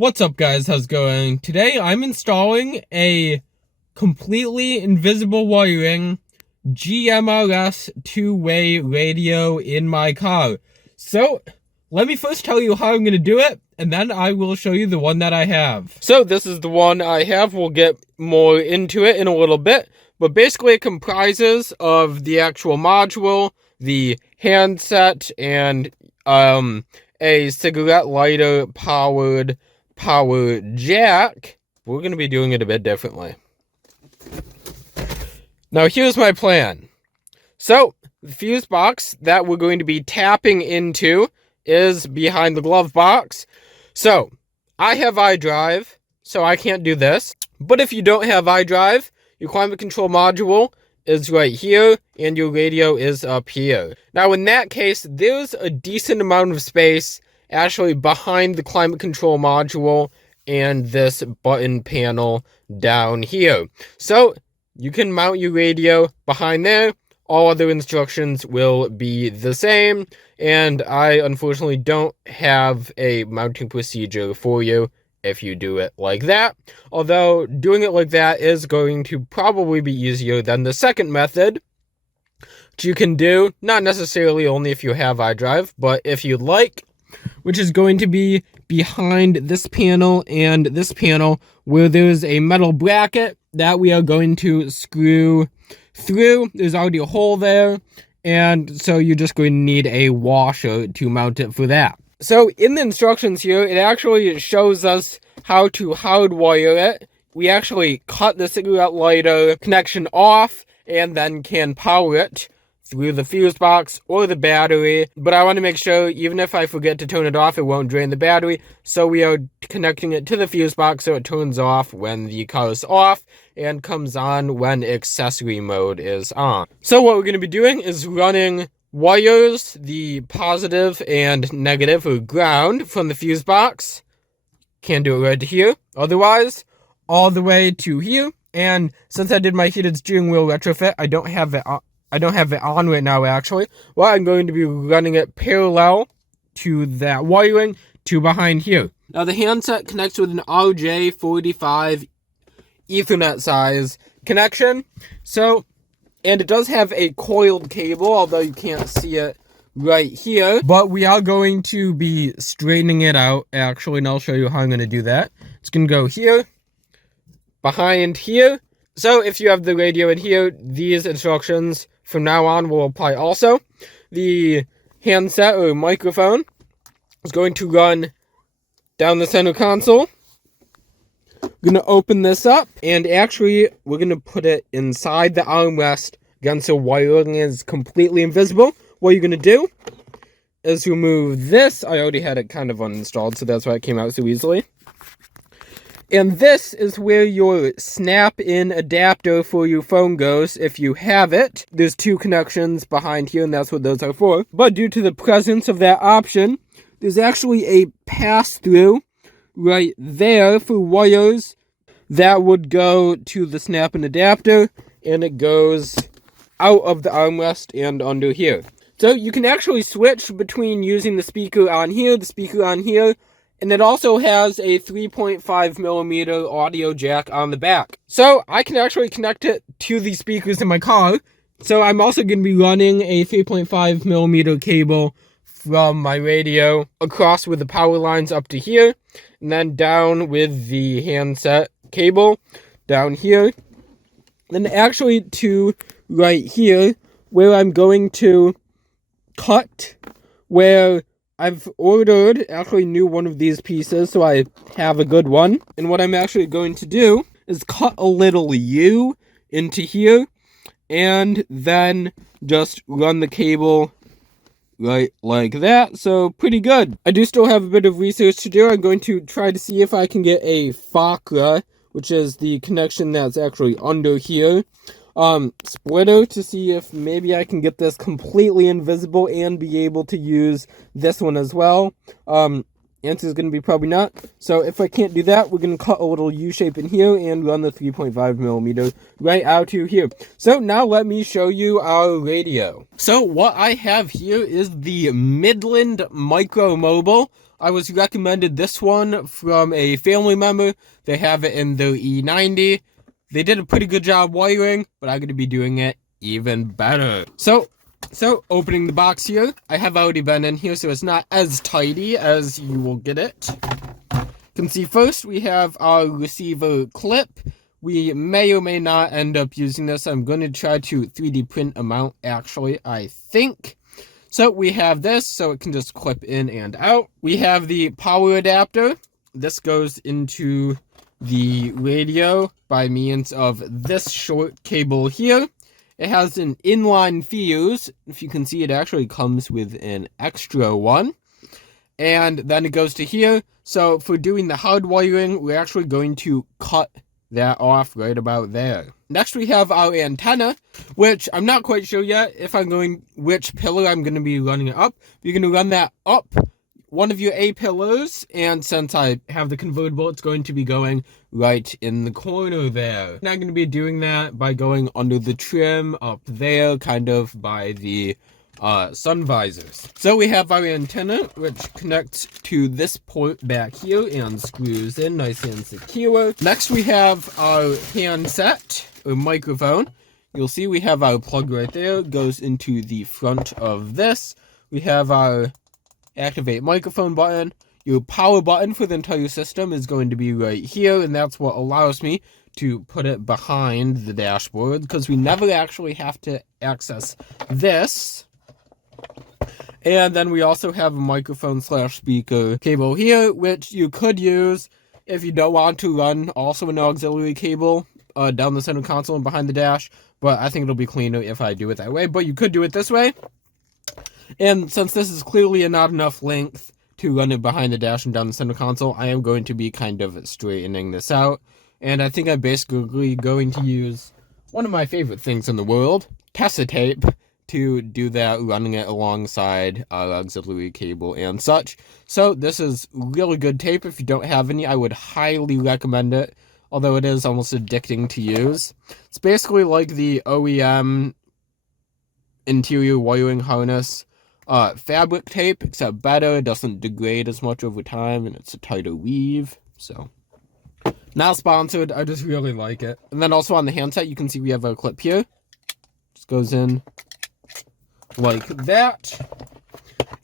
What's up, guys? How's it going? Today I'm installing a completely invisible wiring GMRS two-way radio in my car. So let me first tell you how I'm going to do it, and then I will show you the one that I have. So this is the one I have. We'll get more into it in a little bit, but basically it comprises of the actual module, the handset, and a cigarette lighter powered power jack. We're going to be doing it a bit differently. Now here's my plan. So the fuse box that we're going to be tapping into is behind the glove box. So I have iDrive, so I can't do this. But if you don't have iDrive, your climate control module is right here and your radio is up here. Now in that case, there's a decent amount of space actually behind the climate control module and this button panel down here. So you can mount your radio behind there. All other instructions will be the same, and I unfortunately don't have a mounting procedure for you if you do it like that. Although doing it like that is going to probably be easier than the second method, which you can do, not necessarily only if you have iDrive, but if you'd like, which is going to be behind this panel and this panel, where there's a metal bracket that we are going to screw through. There's already a hole there, and so you're just going to need a washer to mount it for that. So in the instructions here, it actually shows us how to hardwire it. We actually cut the cigarette lighter connection off and then can power it through the fuse box or the battery, but I want to make sure even if I forget to turn it off, it won't drain the battery, so we are connecting it to the fuse box so it turns off when the car is off and comes on when accessory mode is on. So what we're going to be doing is running wires, the positive and negative or ground, from the fuse box. Can't do it right to here, otherwise all the way to here. And since I did my heated steering wheel retrofit, I don't have it on right now, actually. Well, I'm going to be running it parallel to that wiring to behind here. Now, the handset connects with an RJ45 Ethernet size connection. So, and it does have a coiled cable, although you can't see it right here. But we are going to be straightening it out, actually, and I'll show you how I'm going to do that. It's going to go here, behind here. So if you have the radio in here, these instructions from now on will apply also. The handset or microphone is going to run down the center console. We're going to open this up, and actually we're going to put it inside the armrest again so wiring is completely invisible. What you're going to do is remove this. I already had it kind of uninstalled, so that's why it came out so easily. And this is where your snap-in adapter for your phone goes, if you have it. There's two connections behind here, and that's what those are for. But due to the presence of that option, there's actually a pass-through right there for wires that would go to the snap-in adapter, and it goes out of the armrest and under here. So you can actually switch between using the speaker on here, the speaker on here, and it also has a 3.5mm audio jack on the back. So I can actually connect it to the speakers in my car. So I'm also going to be running a 3.5mm cable from my radio across with the power lines up to here, and then down with the handset cable down here. Then actually to right here, where I'm going to cut, where I've ordered actually new one of these pieces, so I have a good one. And what I'm actually going to do is cut a little U into here, and then just run the cable right like that. So pretty good. I do still have a bit of research to do. I'm going to try to see if I can get a FACRA, which is the connection that's actually under here, splitter, to see if maybe I can get this completely invisible and be able to use this one as well. Answer is going to be probably not. So if I can't do that, we're going to cut a little U shape in here and run the 3.5mm right out to here. So now let me show you our radio. So what I have here is the Midland Micro Mobile. I was recommended this one from a family member. They have it in their E90. They did a pretty good job wiring, but I'm going to be doing it even better. So opening the box here. I have already been in here, so it's not as tidy as you will get it. You can see first we have our receiver clip. We may or may not end up using this. I'm going to try to 3D print a mount, actually, I think. So we have this, so it can just clip in and out. We have the power adapter. This goes into the radio by means of this short cable here. It has an inline fuse. If you can see, it actually comes with an extra one. And then it goes to here. So for doing the hard wiring, we're actually going to cut that off right about there. Next we have our antenna, which I'm not quite sure yet which pillar I'm going to be running it up. You're going to run that up one of your A pillars, and since I have the convertible, it's going to be going right in the corner there. And I'm going to be doing that by going under the trim up there, kind of by the sun visors. So we have our antenna, which connects to this port back here and screws in nice and secure. Next we have our handset, or microphone. You'll see we have our plug right there, goes into the front of this. We have our activate microphone button. Your power button for the entire system is going to be right here, and that's what allows me to put it behind the dashboard, because we never actually have to access this. And then we also have a microphone / speaker cable here, which you could use if you don't want to run also an auxiliary cable down the center console and behind the dash. But I think it'll be cleaner if I do it that way. But you could do it this way. And since this is clearly not enough length to run it behind the dash and down the center console, I am going to be kind of straightening this out. And I think I'm basically going to use one of my favorite things in the world, Tessa tape, to do that, running it alongside our auxiliary cable and such. So this is really good tape. If you don't have any, I would highly recommend it, although it is almost addicting to use. It's basically like the OEM interior wiring harness fabric tape, except better. It doesn't degrade as much over time, and it's a tighter weave. So, not sponsored, I just really like it. And then also on the handset, you can see we have a clip here. Just goes in like that.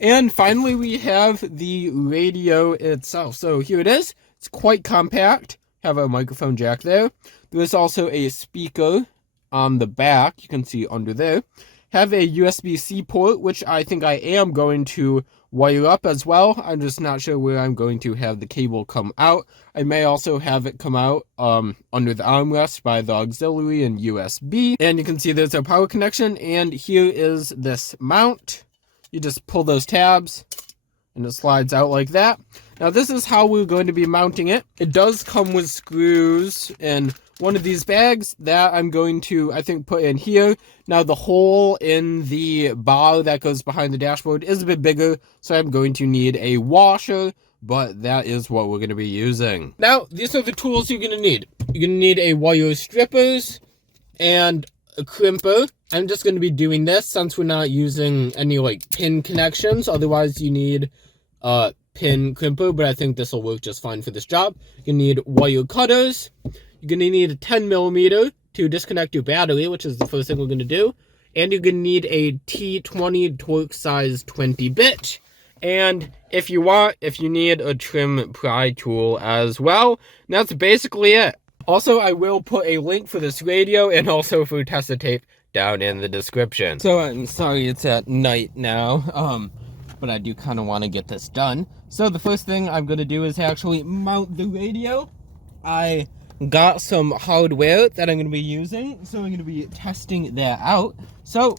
And finally we have the radio itself. So here it is. It's quite compact. Have a microphone jack there. There's also a speaker on the back. You can see under there. Have a USB-C port, which I think I am going to wire up as well. I'm just not sure where I'm going to have the cable come out. I may also have it come out under the armrest by the auxiliary and USB. And you can see there's our power connection, and here is this mount. You just pull those tabs and it slides out like that. Now this is how we're going to be mounting it. It does come with screws in one of these bags that I'm going to, I think, put in here. Now the hole in the bar that goes behind the dashboard is a bit bigger, so I'm going to need a washer, but that is what we're going to be using. Now, these are the tools you're going to need. You're going to need a wire strippers and a crimper. I'm just going to be doing this since we're not using any like pin connections. Otherwise, you need a pin crimper, but I think this will work just fine for this job. You need wire cutters. You're going to need a 10mm to disconnect your battery, which is the first thing we're going to do. And you're going to need a T20 torque size 20-bit. And if you need a trim pry tool as well. And that's basically it. Also, I will put a link for this radio and also for Tessa tape down in the description. So I'm sorry it's at night now, but I do kind of want to get this done. So the first thing I'm going to do is actually mount the radio. I got some hardware that I'm going to be using, so I'm going to be testing that out. So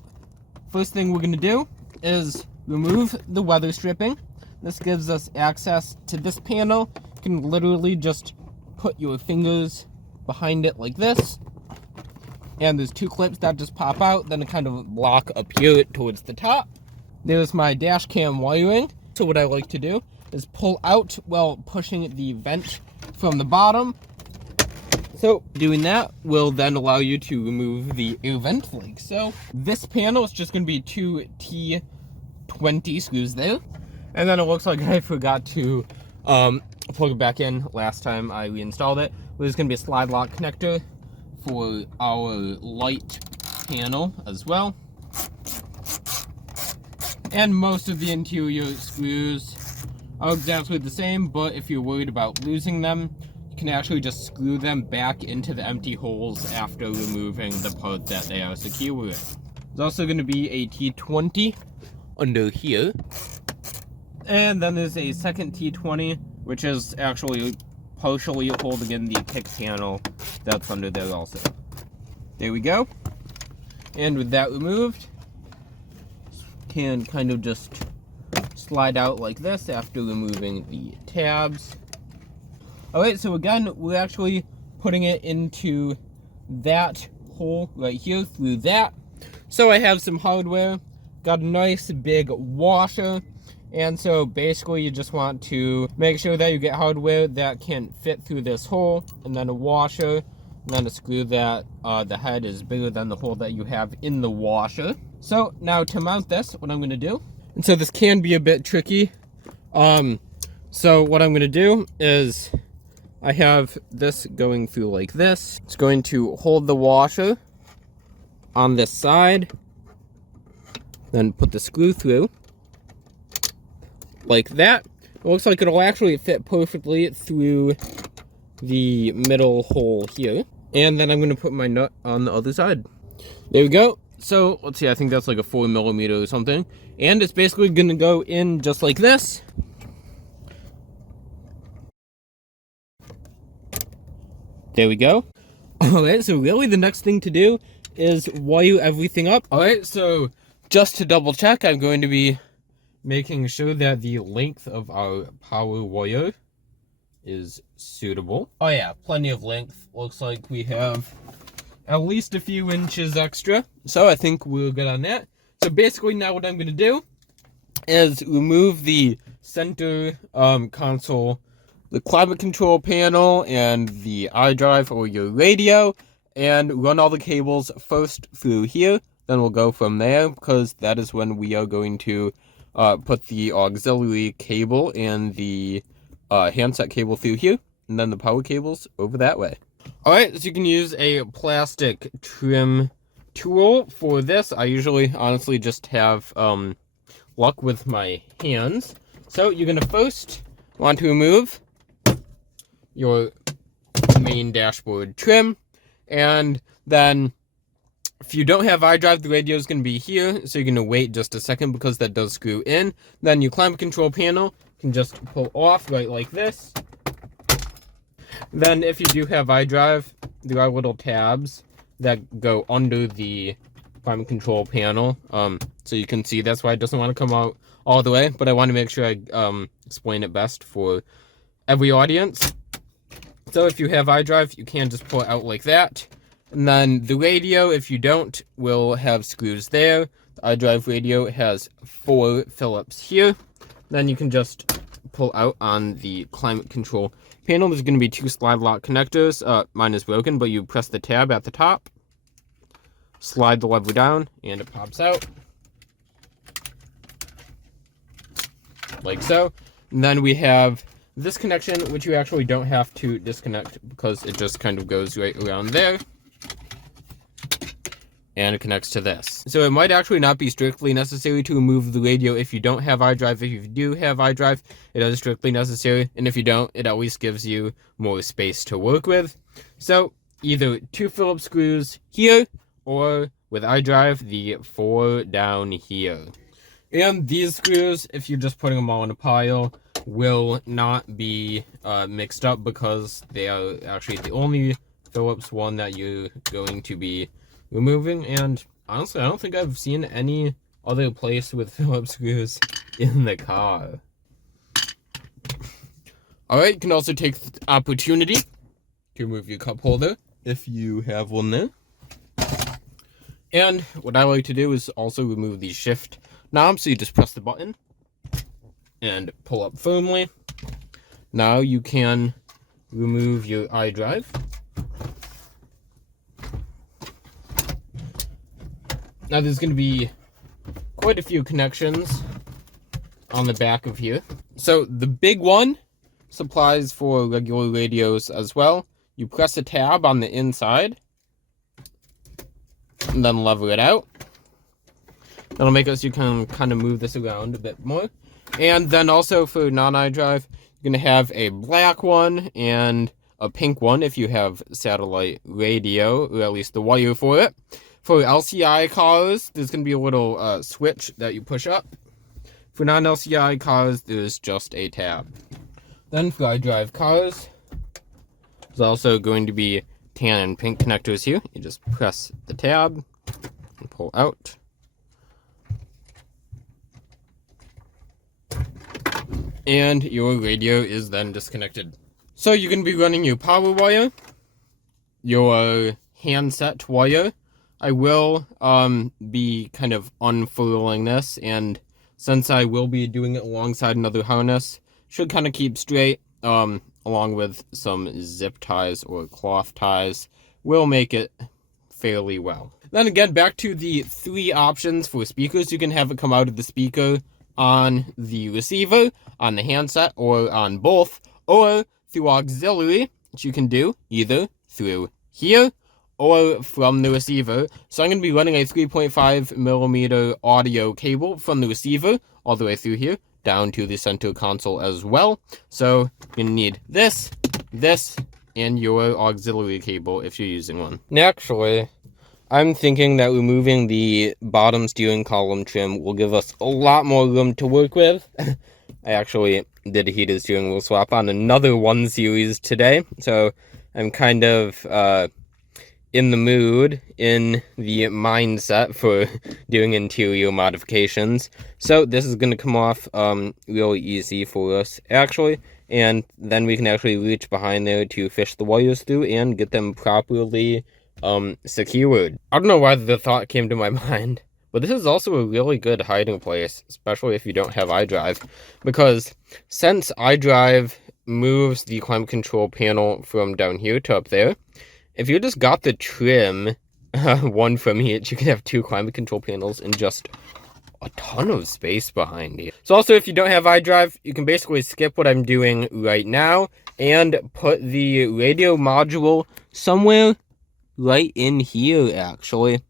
first thing we're going to do is remove the weather stripping. This gives us access to this panel. You can literally just put your fingers behind it like this, and there's two clips that just pop out, then a kind of block up here towards the top. There's my dash cam wiring. So what I like to do is pull out while pushing the vent from the bottom. So doing that will then allow you to remove the air vent flake. So this panel is just going to be two T20 screws there. And then it looks like I forgot to plug it back in last time I reinstalled it. There's going to be a slide lock connector for our light panel as well. And most of the interior screws are exactly the same, but if you're worried about losing them, you can actually just screw them back into the empty holes after removing the part that they are secure with. There's also going to be a T20 under here. And then there's a second T20, which is actually partially holding in the kick panel that's under there also. There we go. And with that removed, can kind of just slide out like this after removing the tabs. Alright, so again, we're actually putting it into that hole right here through that. So I have some hardware, got a nice big washer, and so basically you just want to make sure that you get hardware that can fit through this hole, and then a washer, and then a screw that the head is bigger than the hole that you have in the washer. So now to mount this, what I'm going to do, and so this can be a bit tricky, so what I'm going to do is I have this going through like this. It's going to hold the washer on this side, then put the screw through like that. It looks like it'll actually fit perfectly through the middle hole here. And then I'm going to put my nut on the other side. There we go. So let's see, I think that's like a 4mm or something. And it's basically going to go in just like this. There we go. Alright, so really the next thing to do is wire everything up. Alright, so just to double check, I'm going to be making sure that the length of our power wire is suitable. Oh yeah, plenty of length. Looks like we have at least a few inches extra. So I think we're good on that. So basically now what I'm going to do is remove the center console, the climate control panel, and the iDrive or your radio, and run all the cables first through here. Then we'll go from there, because that is when we are going to put the auxiliary cable and the handset cable through here, and then the power cables over that way. Alright, so you can use a plastic trim tool for this. I usually honestly just have luck with my hands. So you're going to first want to remove your main dashboard trim, and then if you don't have iDrive, the radio is going to be here, so you're going to wait just a second because that does screw in. Then your climate control panel can just pull off right like this. Then if you do have iDrive, there are little tabs that go under the climate control panel. So you can see that's why it doesn't want to come out all the way, but I want to make sure I explain it best for every audience. So if you have iDrive, you can just pull it out like that. And then the radio, if you don't, will have screws there. The iDrive radio has 4 Phillips here. Then you can just pull out on the climate control panel. There's going to be 2 slide lock connectors. Mine is broken, but you press the tab at the top, slide the lever down, and it pops out. Like so. And then we have this connection, which you actually don't have to disconnect because it just kind of goes right around there. And it connects to this. So it might actually not be strictly necessary to remove the radio if you don't have iDrive. If you do have iDrive, it is strictly necessary. And if you don't, it at least gives you more space to work with. So either 2 Phillips screws here, or with iDrive, the 4 down here. And these screws, if you're just putting them all in a pile, will not be mixed up because they are actually the only Phillips one that you're going to be removing. And honestly, I don't think I've seen any other place with Phillips screws in the car. Alright, you can also take the opportunity to remove your cup holder if you have one there. And what I like to do is also remove the shift knob, so you just press the button and pull up firmly. Now you can remove your iDrive. Now there's going to be quite a few connections on the back of here. So the big one supplies for regular radios as well. You press a tab on the inside and then lever it out. That'll make it so you can kind of move this around a bit more. And then also for non-iDrive, you're going to have a black one and a pink one if you have satellite radio, or at least the wire for it. For LCI cars, there's going to be a little switch that you push up. For non-LCI cars, there's just a tab. Then for iDrive cars, there's also going to be tan and pink connectors here. You just press the tab and pull out. And your radio is then disconnected. So you're going to be running your power wire, your handset wire. I will be kind of unfurling this, and since I will be doing it alongside another harness, should kind of keep straight, along with some zip ties or cloth ties, will make it fairly well. Then again, back to the 3 options for speakers. You can have it come out of the speaker on the receiver, on the handset, or on both, or through auxiliary, which you can do either through here or from the receiver. So I'm going to be running a 3.5mm audio cable from the receiver all the way through here down to the center console as well. So you're going to need this, and your auxiliary cable if you're using one. Naturally, I'm thinking that removing the bottom steering column trim will give us a lot more room to work with. I actually did a heated steering wheel swap on another 1 Series today, so I'm kind of in the mood, in the mindset for doing interior modifications. So this is going to come off really easy for us, actually, and then we can actually reach behind there to fish the wires through and get them properly secured. I don't know why the thought came to my mind, but this is also a really good hiding place, especially if you don't have iDrive, because since iDrive moves the climate control panel from down here to up there, if you just got the trim, one from each, you can have 2 climate control panels and just a ton of space behind you. So also, if you don't have iDrive, you can basically skip what I'm doing right now and put the radio module somewhere right in here, actually.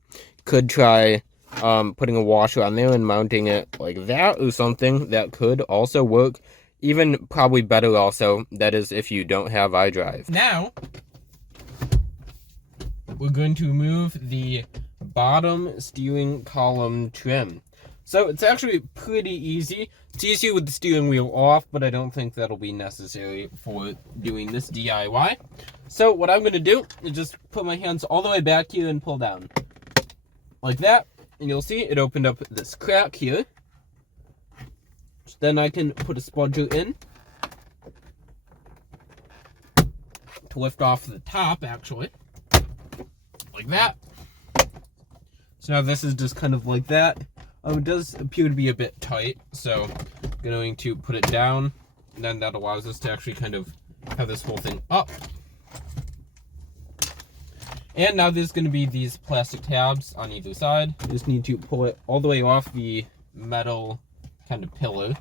Could try putting a washer on there and mounting it like that or something. That could also work. Even probably better also, that is if you don't have iDrive. Now, we're going to remove the bottom steering column trim. So it's actually pretty easy. It's easier with the steering wheel off, but I don't think that'll be necessary for doing this DIY. So what I'm going to do is just put my hands all the way back here and pull down. Like that. And you'll see it opened up this crack here. Then I can put a spudger in to lift off the top, actually. Like that. So now this is just kind of like that. It does appear to be a bit tight, so I'm going to put it down, and then that allows us to actually kind of have this whole thing up. And now there's going to be these plastic tabs on either side. You just need to pull it all the way off the metal kind of pillar.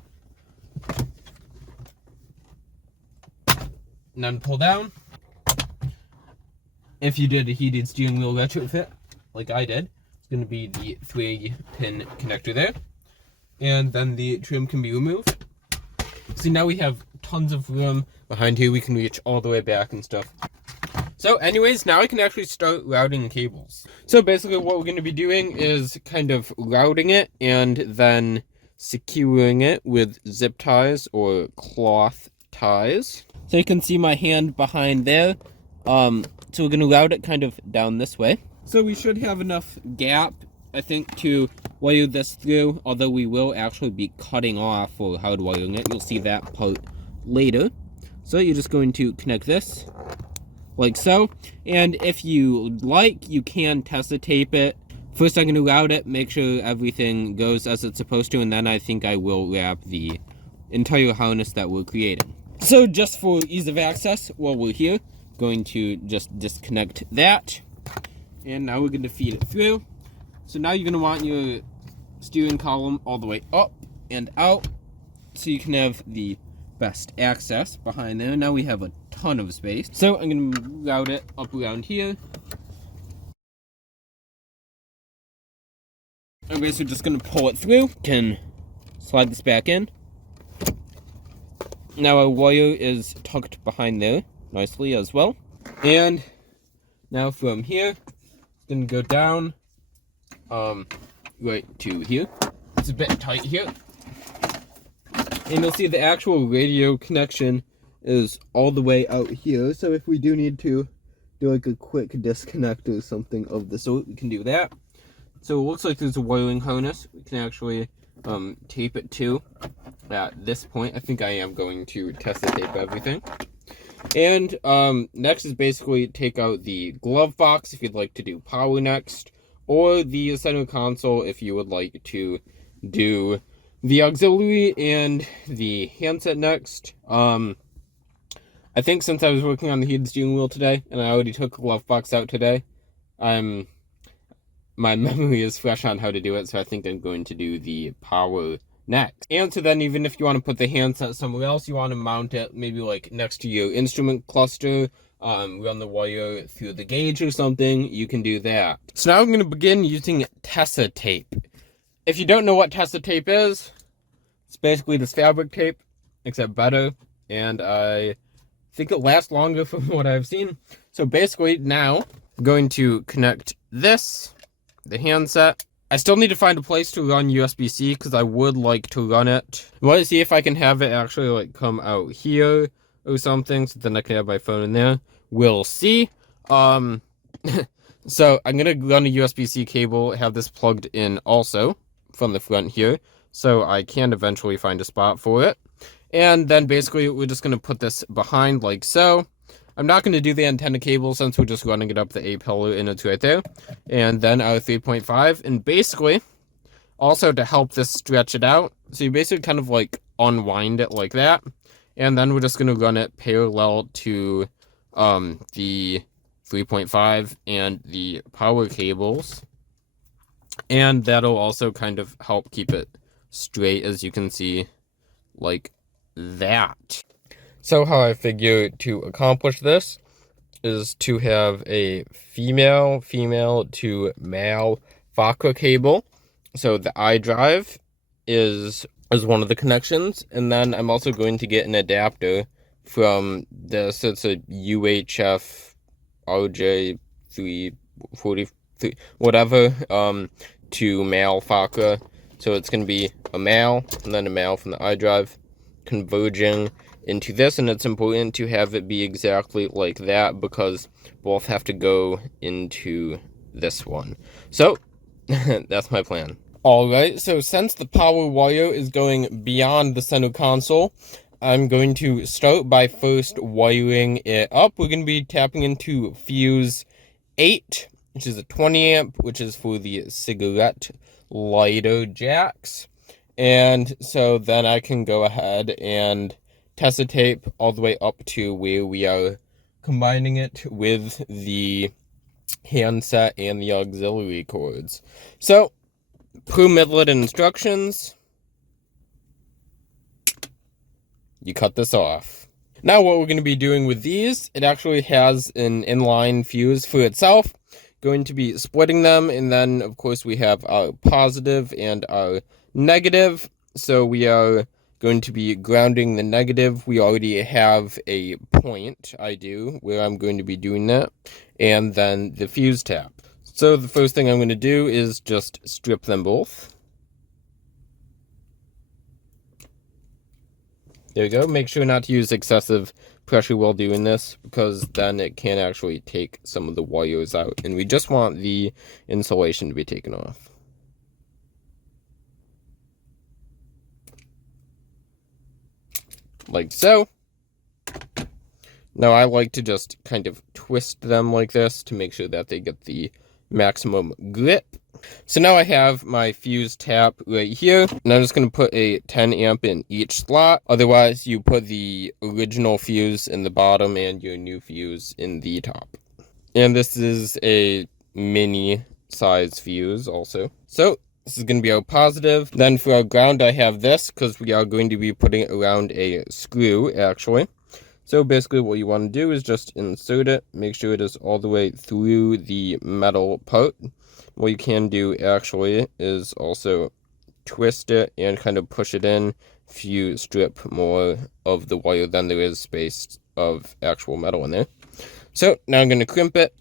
And then pull down. If you did a heated steering wheel retrofit, like I did, it's going to be the 3-pin connector there. And then the trim can be removed. See, now we have tons of room behind here. We can reach all the way back and stuff. So anyways, now I can actually start routing cables. So basically what we're going to be doing is kind of routing it and then securing it with zip ties or cloth ties. So you can see my hand behind there. So we're going to route it kind of down this way. So we should have enough gap, I think, to wire this through, although we will actually be cutting off or hardwiring it. You'll see that part later. So you're just going to connect this like so, and if you like, you can Tessa tape it. First I'm going to route it, make sure everything goes as it's supposed to, and then I think I will wrap the entire harness that we're creating. So just for ease of access, while we're here, going to just disconnect that, and now we're going to feed it through. So now you're going to want your steering column all the way up and out, so you can have the best access behind there. Now we have a ton of space. So I'm going to route it up around here. Okay, so just going to pull it through. Can slide this back in. Now our wire is tucked behind there nicely as well. And now from here, it's going to go down right to here. It's a bit tight here. And you'll see the actual radio connection is all the way out here. So if we do need to do like a quick disconnect or something of the sort, we can do that. So it looks like there's a wiring harness. We can actually tape it to at this point. I think I am going to test the tape everything. And next is basically take out the glove box if you'd like to do power next, or the center console if you would like to do the auxiliary and the handset next. I think since I was working on the heated steering wheel today, and I already took the glove box out today, my memory is fresh on how to do it, so I think I'm going to do the power next. And so then even if you want to put the handset somewhere else, you want to mount it maybe like next to your instrument cluster, run the wire through the gauge or something, you can do that. So now I'm going to begin using Tessa tape. If you don't know what Tessa tape is, it's basically this fabric tape, except better, and I think it lasts longer from what I've seen. So basically now I'm going to connect this, the handset. I still need to find a place to run USB-C because I would like to run it. I want to see if I can have it actually like come out here or something, so then I can have my phone in there. We'll see. So I'm gonna run a USB-C cable, have this plugged in also from the front here, so I can eventually find a spot for it. And then basically we're just gonna put this behind like so. I'm not going to do the antenna cable since we're just running it up the A-pillar and it's right there. And then our 3.5. And basically, also to help this stretch it out, so you basically kind of like unwind it like that. And then we're just going to run it parallel to the 3.5 and the power cables. And that'll also kind of help keep it straight, as you can see, like that. So how I figure to accomplish this is to have a female to male FACA cable. So the iDrive is one of the connections, and then I'm also going to get an adapter from this. It's a UHF RJ343 whatever to male FACA. So it's going to be a male and then a male from the iDrive converging into this, and it's important to have it be exactly like that because both have to go into this one. So that's my plan. Alright, so since the power wire is going beyond the center console, I'm going to start by first wiring it up. We're going to be tapping into fuse 8, which is a 20 amp, which is for the cigarette lighter jacks. And so then I can go ahead and Tessa tape all the way up to where we are combining it with the handset and the auxiliary cords. So, per midlet instructions, you cut this off. Now what we're going to be doing with these, it actually has an inline fuse for itself. Going to be splitting them, and then of course we have our positive and our negative. So we are going to be grounding the negative. We already have a point, I do, where I'm going to be doing that, and then the fuse tap. So the first thing I'm going to do is just strip them both. There we go. Make sure not to use excessive pressure while doing this, because then it can actually take some of the wires out, and we just want the insulation to be taken off. Like so. Now I like to just kind of twist them like this to make sure that they get the maximum grip. So now I have my fuse tap right here, and I'm just going to put a 10 amp in each slot. Otherwise, you put the original fuse in the bottom and your new fuse in the top. And this is a mini size fuse also. So This is going to be our positive. Then for our ground, I have this, because we are going to be putting it around a screw, actually. So basically what you want to do is just insert it, make sure it is all the way through the metal part. What you can do actually is also twist it and kind of push it in if you strip more of the wire than there is space of actual metal in there. So now I'm going to crimp it.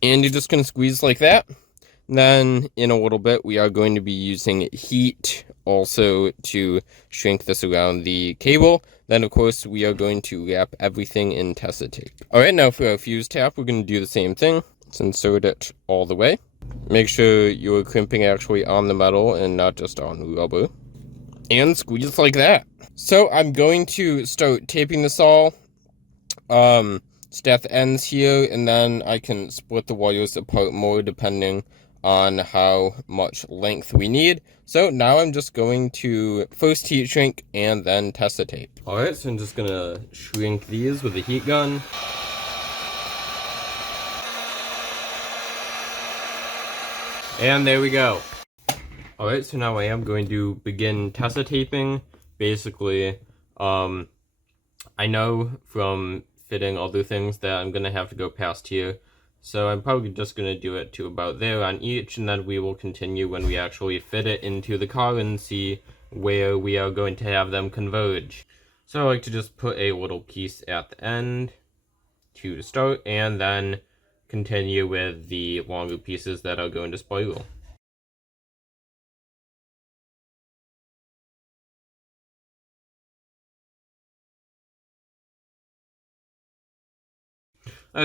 And you're just going to squeeze like that. Then in a little bit, we are going to be using heat also to shrink this around the cable. Then, of course, we are going to wrap everything in Tessa tape. All right, now for our fuse tap, we're going to do the same thing. Let's insert it all the way. Make sure you're crimping actually on the metal and not just on rubber. And squeeze like that. So I'm going to start taping this all. Step ends here, and then I can split the wires apart more depending on how much length we need. So now I'm just going to first heat shrink and then Tessa tape. Alright, so I'm just gonna shrink these with a heat gun. And there we go. Alright, so now I am going to begin Tessa taping. Basically, I know from fitting other things that I'm gonna have to go past here. So I'm probably just going to do it to about there on each, and then we will continue when we actually fit it into the car and see where we are going to have them converge. So I like to just put a little piece at the end to start, and then continue with the longer pieces that are going to spiral.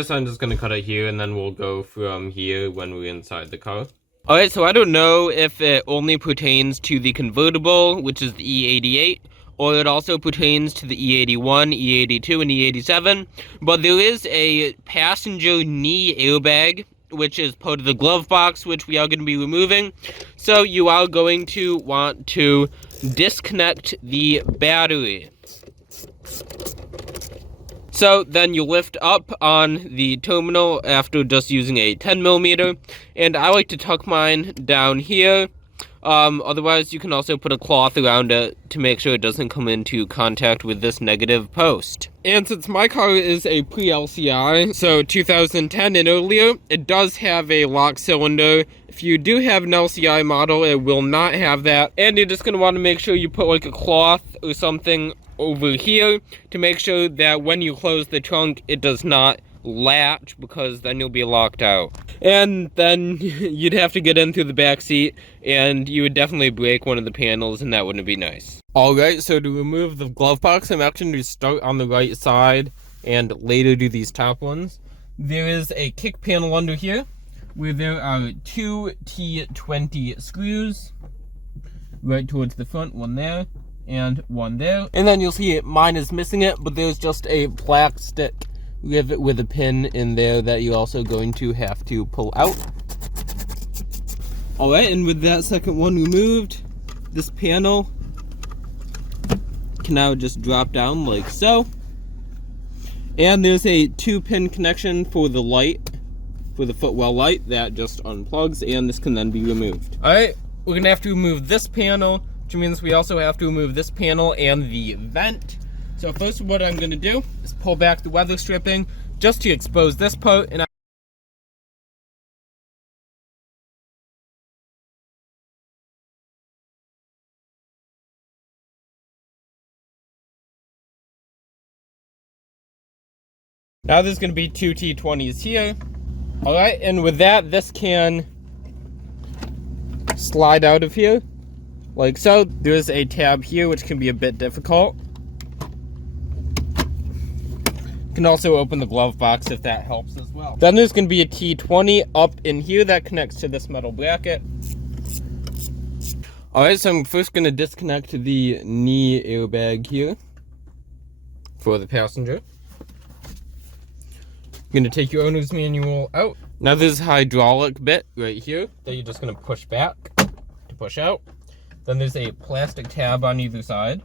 So I'm just going to cut it here, and then we'll go from here when we're inside the car. Alright, so I don't know if it only pertains to the convertible, which is the E88, or it also pertains to the E81, E82, and E87, but there is a passenger knee airbag, which is part of the glove box, which we are going to be removing. So you are going to want to disconnect the battery. So then you lift up on the terminal after just using a 10mm, and I like to tuck mine down here. Otherwise you can also put a cloth around it to make sure it doesn't come into contact with this negative post. And since my car is a pre-LCI, so 2010 and earlier, it does have a lock cylinder. If you do have an LCI model, it will not have that. And you're just going to want to make sure you put like a cloth or something over here to make sure that when you close the trunk, it does not latch, because then you'll be locked out. And then you'd have to get in through the back seat, and you would definitely break one of the panels, and that wouldn't be nice. Alright, so to remove the glove box, I'm actually going to start on the right side and later do these top ones. There is a kick panel under here where there are two T20 screws right towards the front, one there and one there. And then you'll see mine is missing it, but there's just a plastic rivet with a pin in there that you're also going to have to pull out. Alright, and with that second one removed, this panel can now just drop down like so. And there's a 2-pin connection for the light, for the footwell light, that just unplugs, and this can then be removed. Alright, we're going to have to remove this panel, which means we also have to remove this panel and the vent. So first what I'm going to do is pull back the weather stripping just to expose this part, and now there's going to be two T20s here. Alright, and with that, this can slide out of here like so. There's a tab here which can be a bit difficult. You can also open the glove box if that helps as well. Then there's going to be a T20 up in here that connects to this metal bracket. Alright, so I'm first going to disconnect the knee airbag here for the passenger. You're going to take your owner's manual out. Now there's a hydraulic bit right here that you're just going to push back to push out. Then there's a plastic tab on either side.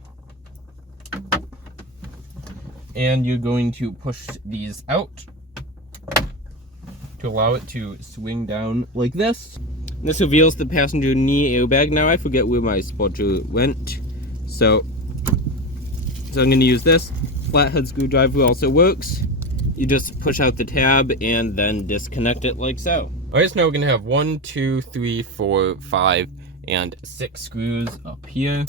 And you're going to push these out. to allow it to swing down like this. This reveals the passenger knee airbag. Now I forget where my spotter went. So I'm going to use this. Flathead screwdriver also works. You just push out the tab and then disconnect it like so. Alright, so now we're going to have 1, 2, 3, 4, 5, and 6 screws up here.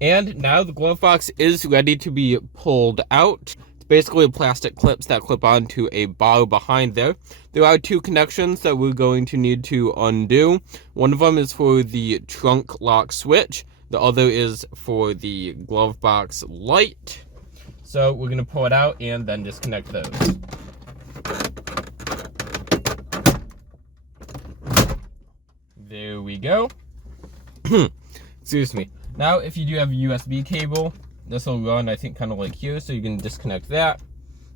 And now the glove box is ready to be pulled out. It's basically plastic clips that clip onto a bar behind there. There are 2 connections that we're going to need to undo. One of them is for the trunk lock switch. The other is for the glove box light. So we're going to pull it out and then disconnect those. There we go. Excuse me. Now, if you do have a USB cable, this will run, I think, kind of like here, so you can disconnect that.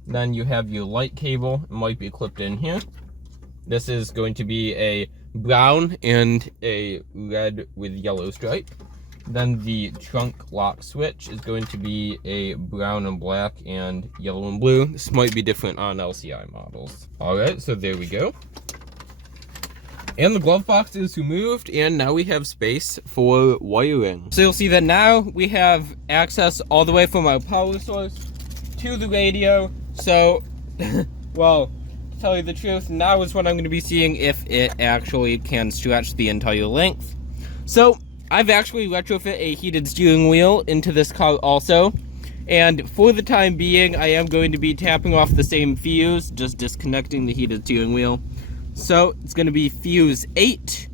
Then you have your light cable. It might be clipped in here. This is going to be a brown and a red with yellow stripe. Then the trunk lock switch is going to be a brown and black and yellow and blue. This might be different on LCI models. Alright, so there we go. And the glove box is removed, and now we have space for wiring. So you'll see that now we have access all the way from our power source to the radio. So, well, to tell you the truth, now is when I'm going to be seeing if it actually can stretch the entire length. So, I've actually retrofit a heated steering wheel into this car also. And for the time being, I am going to be tapping off the same fuse, just disconnecting the heated steering wheel. So it's going to be fuse 8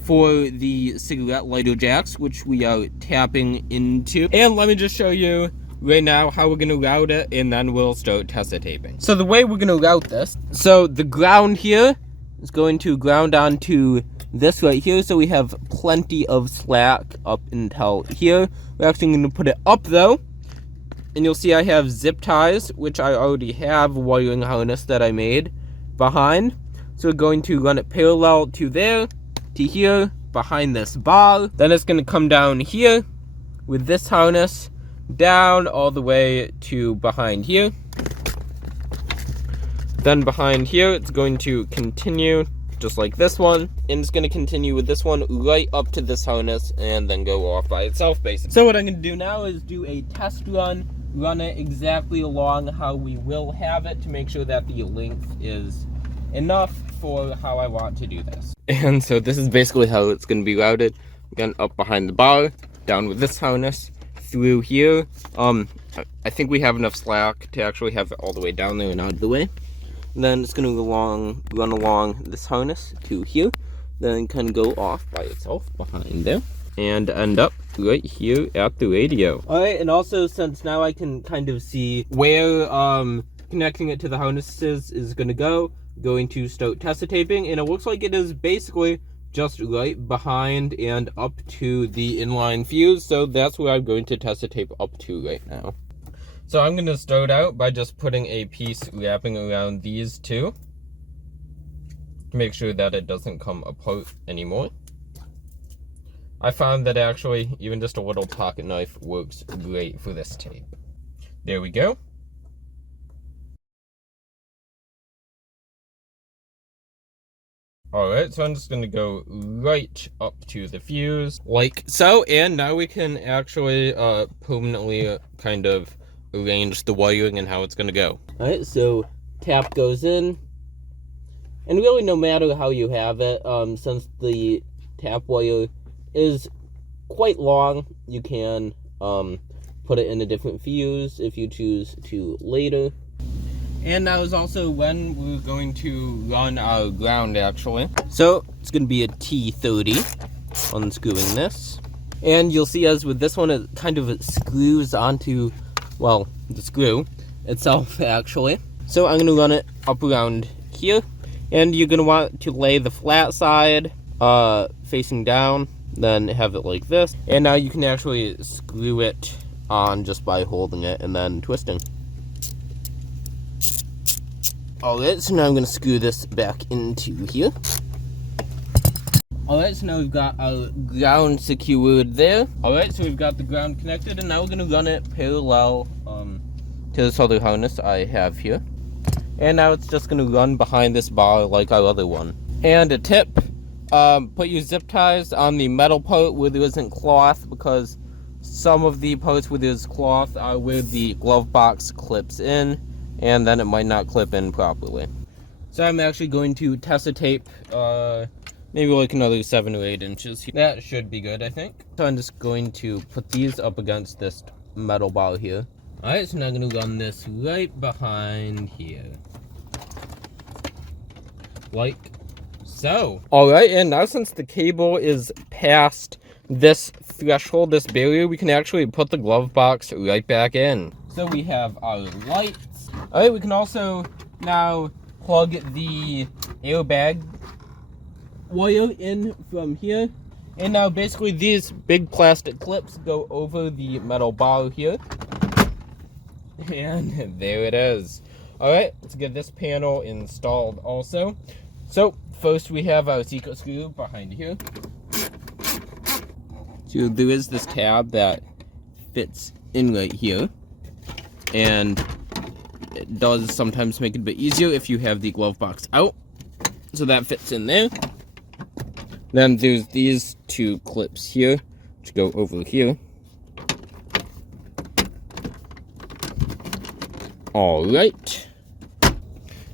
for the cigarette lighter jacks, which we are tapping into. And let me just show you right now how we're going to route it, and then we'll start tester taping. So the way we're going to route this, so the ground here is going to ground onto this right here, so we have plenty of slack up until here. We're actually going to put it up though, and you'll see I have zip ties, which I already have a wiring harness that I made behind. So we're going to run it parallel to there, to here, behind this bar. Then it's going to come down here with this harness, down all the way to behind here. Then behind here, it's going to continue just like this one, and it's going to continue with this one right up to this harness, and then go off by itself, basically. So what I'm going to do now is do a test run it exactly along how we will have it to make sure that the length is enough for how I want to do this. And so this is basically how it's going to be routed. Again, up behind the bar, down with this harness, through here. I think we have enough slack to actually have it all the way down there and out of the way. And then it's going to run along this harness to here, then kind of go off by itself behind there, and end up right here at the radio. Alright, and also since now I can kind of see where connecting it to the harnesses is going to go, going to start tester taping, and it looks like it is basically just right behind and up to the inline fuse, so that's where I'm going to tester tape up to right now. So I'm going to start out by just putting a piece wrapping around these two to make sure that it doesn't come apart anymore. I found that actually even just a little pocket knife works great for this tape. There we go. Alright, so I'm just going to go right up to the fuse, like so, and now we can actually permanently kind of arrange the wiring and how it's going to go. Alright, so tap goes in, and really no matter how you have it, since the tap wire is quite long, you can put it in a different fuse if you choose to later. And that was also when we're going to run our ground, actually. So it's going to be a T30, unscrewing this. And you'll see as with this one, it kind of screws onto, well, the screw itself, actually. So I'm going to run it up around here. And you're going to want to lay the flat side facing down, then have it like this. And now you can actually screw it on just by holding it and then twisting. Alright, so now I'm going to screw this back into here. Alright, so now we've got our ground secured there. Alright, so we've got the ground connected, and now we're going to run it parallel to this other harness I have here. And now it's just going to run behind this bar like our other one. And a tip, put your zip ties on the metal part where there isn't cloth, because some of the parts where there's cloth are where the glove box clips in, and then it might not clip in properly. So I'm actually going to test a tape, maybe like another 7 or 8 inches. That should be good, I think. So I'm just going to put these up against this metal bar here. Alright, so now I'm going to run this right behind here. Like so. Alright, and now since the cable is past this threshold, this barrier, we can actually put the glove box right back in. So we have our lights. Alright, we can also now plug the airbag wire in from here. And now basically these big plastic clips go over the metal bar here. And there it is. Alright, let's get this panel installed also. So first we have our secret screw behind here. So there is this tab that fits in right here, and it does sometimes make it a bit easier if you have the glove box out. So that fits in there. Then there's these 2 clips here, which go over here. Alright.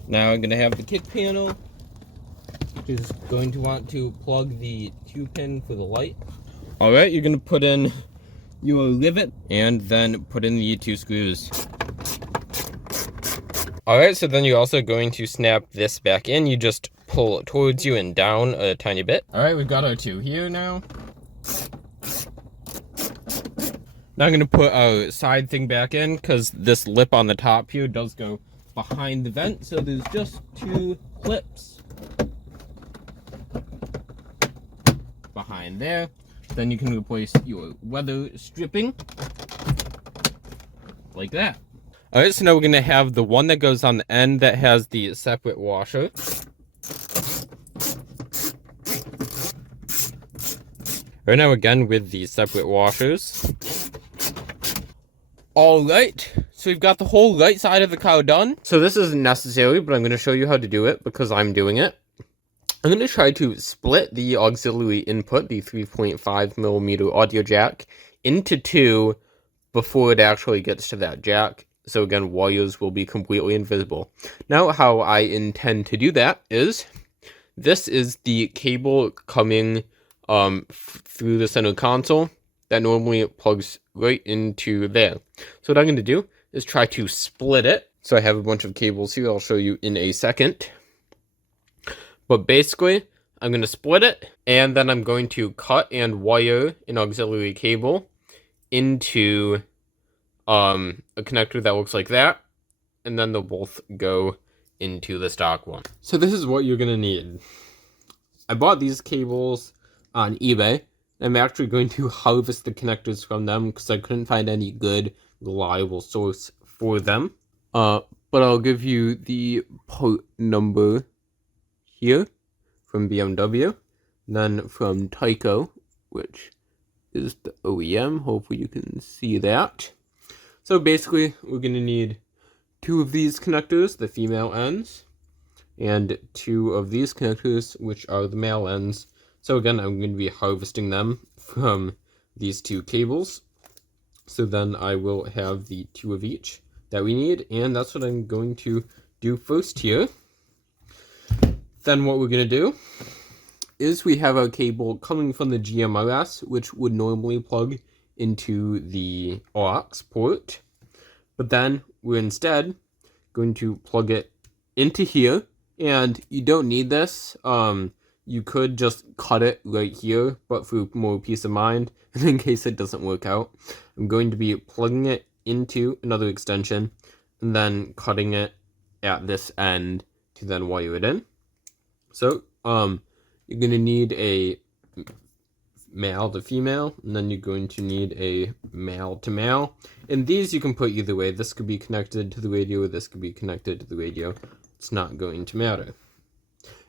Now I'm going to have the kick panel. Just going to want to plug the 2-pin for the light. Alright, you're going to put in your rivet and then put in the 2 screws. Alright, so then you're also going to snap this back in. You just pull it towards you and down a tiny bit. Alright, we've got our 2 here now. Now I'm going to put our side thing back in, because this lip on the top here does go behind the vent. So there's just 2 clips behind there. Then you can replace your weather stripping like that. Alright, so now we're going to have the one that goes on the end that has the separate washer. Right now again with the separate washers. Alright, so we've got the whole right side of the car done. So this isn't necessary, but I'm going to show you how to do it because I'm doing it. I'm going to try to split the auxiliary input, the 3.5mm audio jack, into 2 before it actually gets to that jack. So again, wires will be completely invisible. Now, how I intend to do that is, this is the cable coming through the center console that normally plugs right into there. So what I'm going to do is try to split it. So I have a bunch of cables here. I'll show you in a second. But basically, I'm going to split it, and then I'm going to cut and wire an auxiliary cable into a connector that looks like that, and then they'll both go into the stock one. So this is what you're going to need. I bought these cables on eBay. I'm actually going to harvest the connectors from them because I couldn't find any good, reliable source for them. But I'll give you the part number here from BMW, then from Tyco, which is the OEM. Hopefully you can see that. So basically, we're going to need 2 of these connectors, the female ends, and 2 of these connectors, which are the male ends. So again, I'm going to be harvesting them from these 2 cables. So then I will have the 2 of each that we need, and that's what I'm going to do first here. Then what we're going to do is we have our cable coming from the GMRS, which would normally plug into the aux port. But then we're instead going to plug it into here, and you don't need this. You could just cut it right here, but for more peace of mind, and in case it doesn't work out, I'm going to be plugging it into another extension, and then cutting it at this end to then wire it in. So, you're going to need a male to female, and then you're going to need a male to male. And these you can put either way. This could be connected to the radio, or this could be connected to the radio. It's not going to matter.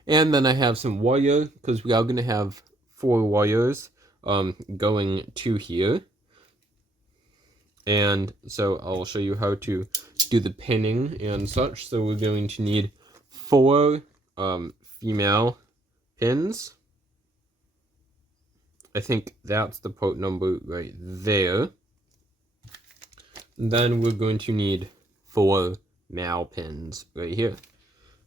And then I have some wire, because we are going to have 4 wires going to here. And so I'll show you how to do the pinning and such. So we're going to need 4 female pins. I think that's the port number right there. Then we're going to need 4 male pins right here.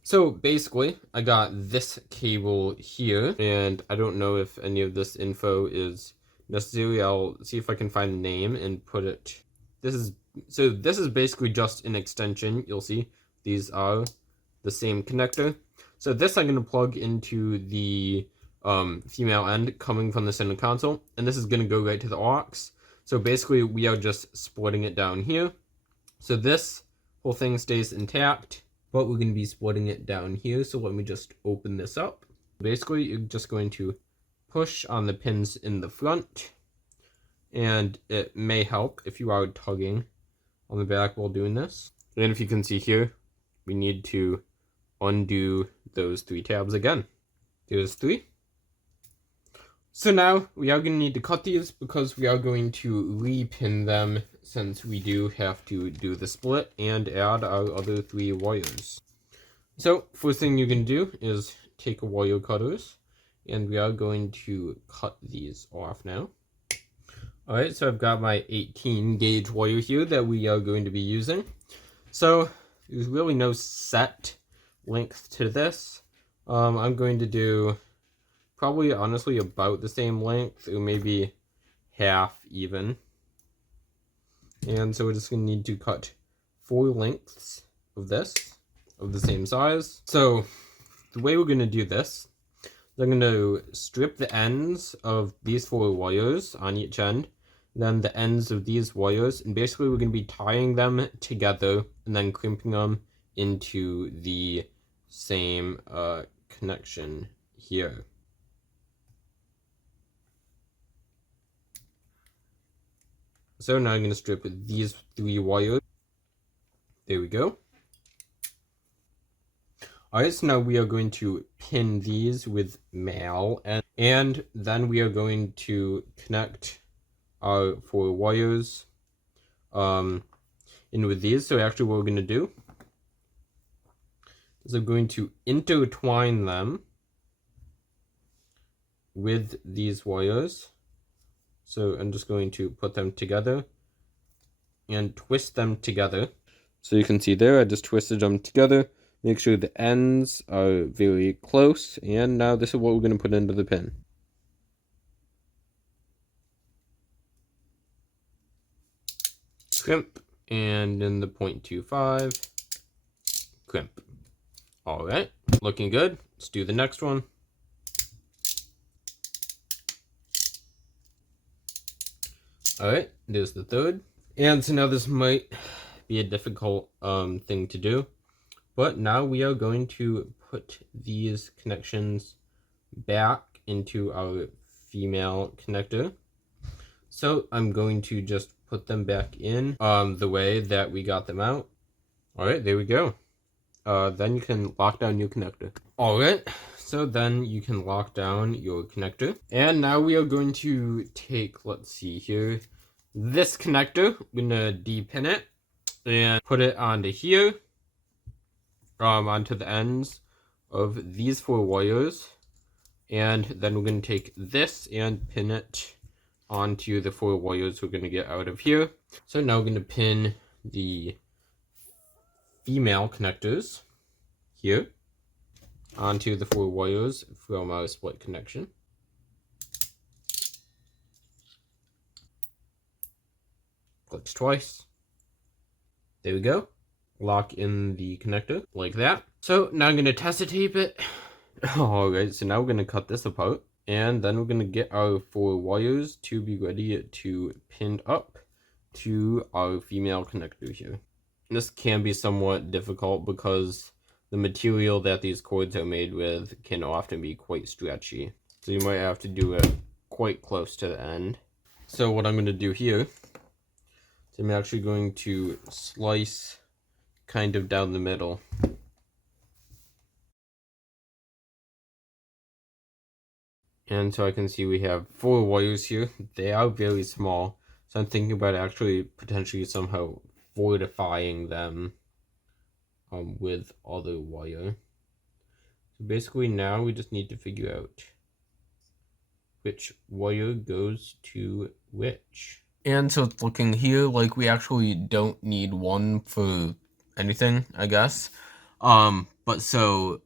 So basically, I got this cable here, and I don't know if any of this info is necessary. I'll see if I can find the name and put it. This is basically just an extension. You'll see these are the same connector. So this I'm going to plug into the female end coming from the center console, and this is going to go right to the aux. So basically, we are just splitting it down here. So this whole thing stays intact, but we're going to be splitting it down here. So let me just open this up. Basically, you're just going to push on the pins in the front, and it may help if you are tugging on the back while doing this. And if you can see here, we need to undo those 3 tabs again. There's 3. So now we are going to need to cut these because we are going to repin them, since we do have to do the split and add our other 3 wires. So first thing you're going to do is take a wire cutters, and we are going to cut these off now. Alright, so I've got my 18 gauge wire here that we are going to be using. So there's really no set length to this. I'm going to do probably honestly about the same length, or maybe half even. And so we're just going to need to cut 4 lengths of this, of the same size. So the way we're going to do this, I'm going to strip the ends of these 4 wires on each end, then the ends of these wires, and basically we're going to be tying them together and then crimping them into the same connection here. So now I'm going to strip these 3 wires. There we go. Alright, so now we are going to pin these with male, and then we are going to connect our 4 wires in with these. So actually what we're going to do is I'm going to intertwine them with these wires. So I'm just going to put them together and twist them together. So you can see there, I just twisted them together. Make sure the ends are very close. And now this is what we're going to put into the pin. Crimp. And in the 0.25, crimp. Alright, looking good. Let's do the next one. Alright, there's the third. And so now this might be a difficult thing to do, but now we are going to put these connections back into our female connector. So I'm going to just put them back in the way that we got them out. Alright, there we go. Then you can lock down your connector. Alright, so then you can lock down your connector. And now we are going to take, let's see here, this connector. I'm gonna depin it and put it onto here, onto the ends of these 4 wires. And then we're gonna take this and pin it onto the 4 wires we're gonna get out of here. So now we're gonna pin the female connectors here onto the 4 wires from our split connection. Clicks twice. There we go. Lock in the connector like that. So now I'm going to test tape it. Alright, so now we're going to cut this apart. And then we're going to get our 4 wires to be ready to pin up to our female connector here. This can be somewhat difficult because the material that these cords are made with can often be quite stretchy. So you might have to do it quite close to the end. So what I'm going to do here is I'm actually going to slice kind of down the middle. And so I can see we have 4 wires here. They are very small, so I'm thinking about actually potentially somehow fortifying them with other wire. So basically now we just need to figure out which wire goes to which. And so it's looking here like we actually don't need one for anything, I guess. But so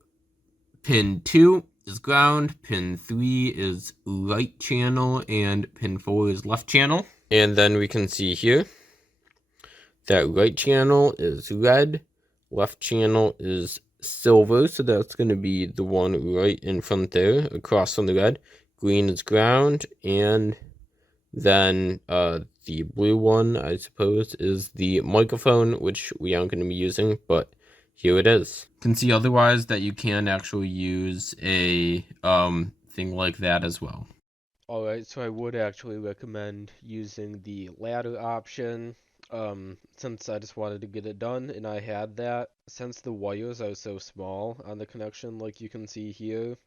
pin 2 is ground, pin 3 is right channel, and pin 4 is left channel. And then we can see here that right channel is red, left channel is silver, so that's going to be the one right in front there, across from the red. Green is ground, and then the blue one, I suppose, is the microphone, which we aren't going to be using, but here it is. You can see otherwise that you can actually use a thing like that as well. Alright, so I would actually recommend using the latter option, since I just wanted to get it done, and I had that. Since the wires are so small on the connection, like you can see here,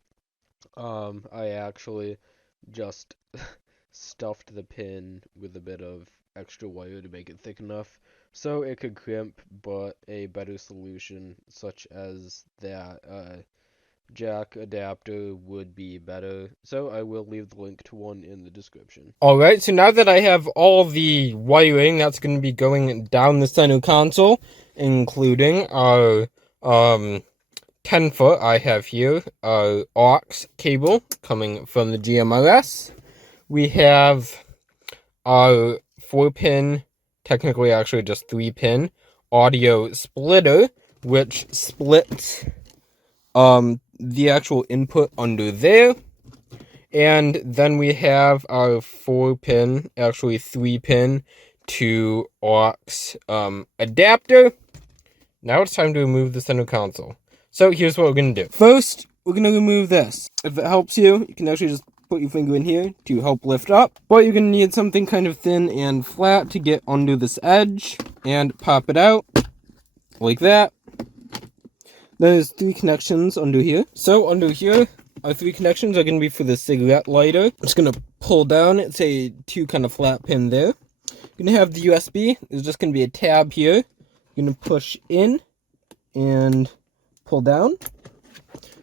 I actually just stuffed the pin with a bit of extra wire to make it thick enough so it could crimp, but a better solution such as that jack adapter would be better, so I will leave the link to one in the description. Alright, so now that I have all the wiring that's going to be going down the center console, including our 10-foot I have here, our aux cable coming from the GMRS. We have our 4-pin, technically actually just 3-pin, audio splitter, which splits the actual input under there. And then we have our 4-pin, actually 3-pin to aux adapter. Now it's time to remove the center console. So here's what we're going to do. First, we're going to remove this. If it helps you, you can actually just put your finger in here to help lift up. But you're going to need something kind of thin and flat to get under this edge and pop it out like that. There's 3 connections under here. So under here, our 3 connections are going to be for the cigarette lighter. I'm just going to pull down. It's a 2 kind of flat pin there. You're going to have the USB. There's just going to be a tab here. You're going to push in and pull down.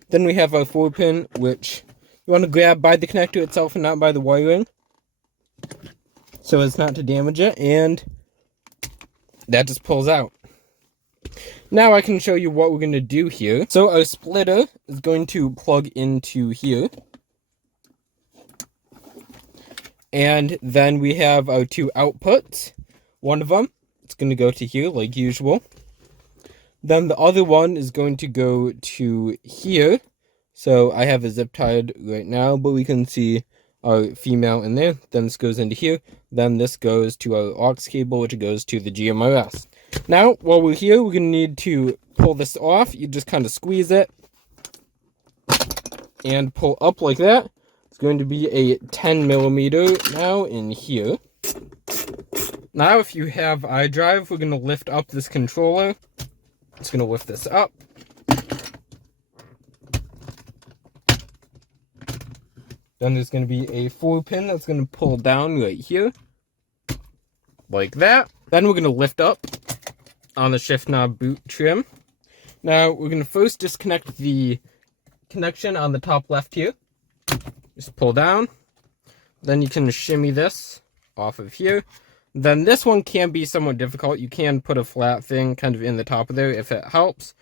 Then we have our 4-pin, which you want to grab by the connector itself and not by the wiring, so as not to damage it, and that just pulls out. Now I can show you what we're going to do here. So our splitter is going to plug into here. And then we have our 2 outputs. One of them, it's going to go to here like usual. Then the other one is going to go to here. So I have it zip tied right now, but we can see our female in there. Then this goes into here. Then this goes to our aux cable, which goes to the GMRS. Now, while we're here, we're going to need to pull this off. You just kind of squeeze it and pull up like that. It's going to be a 10 millimeter now in here. Now, if you have iDrive, we're going to lift up this controller. It's going to lift this up. Then there's going to be a 4-pin that's going to pull down right here. Like that. Then we're going to lift up on the shift knob boot trim. Now, we're going to first disconnect the connection on the top left here. Just pull down. Then you can shimmy this off of here. Then this one can be somewhat difficult. You can put a flat thing kind of in the top of there if it helps.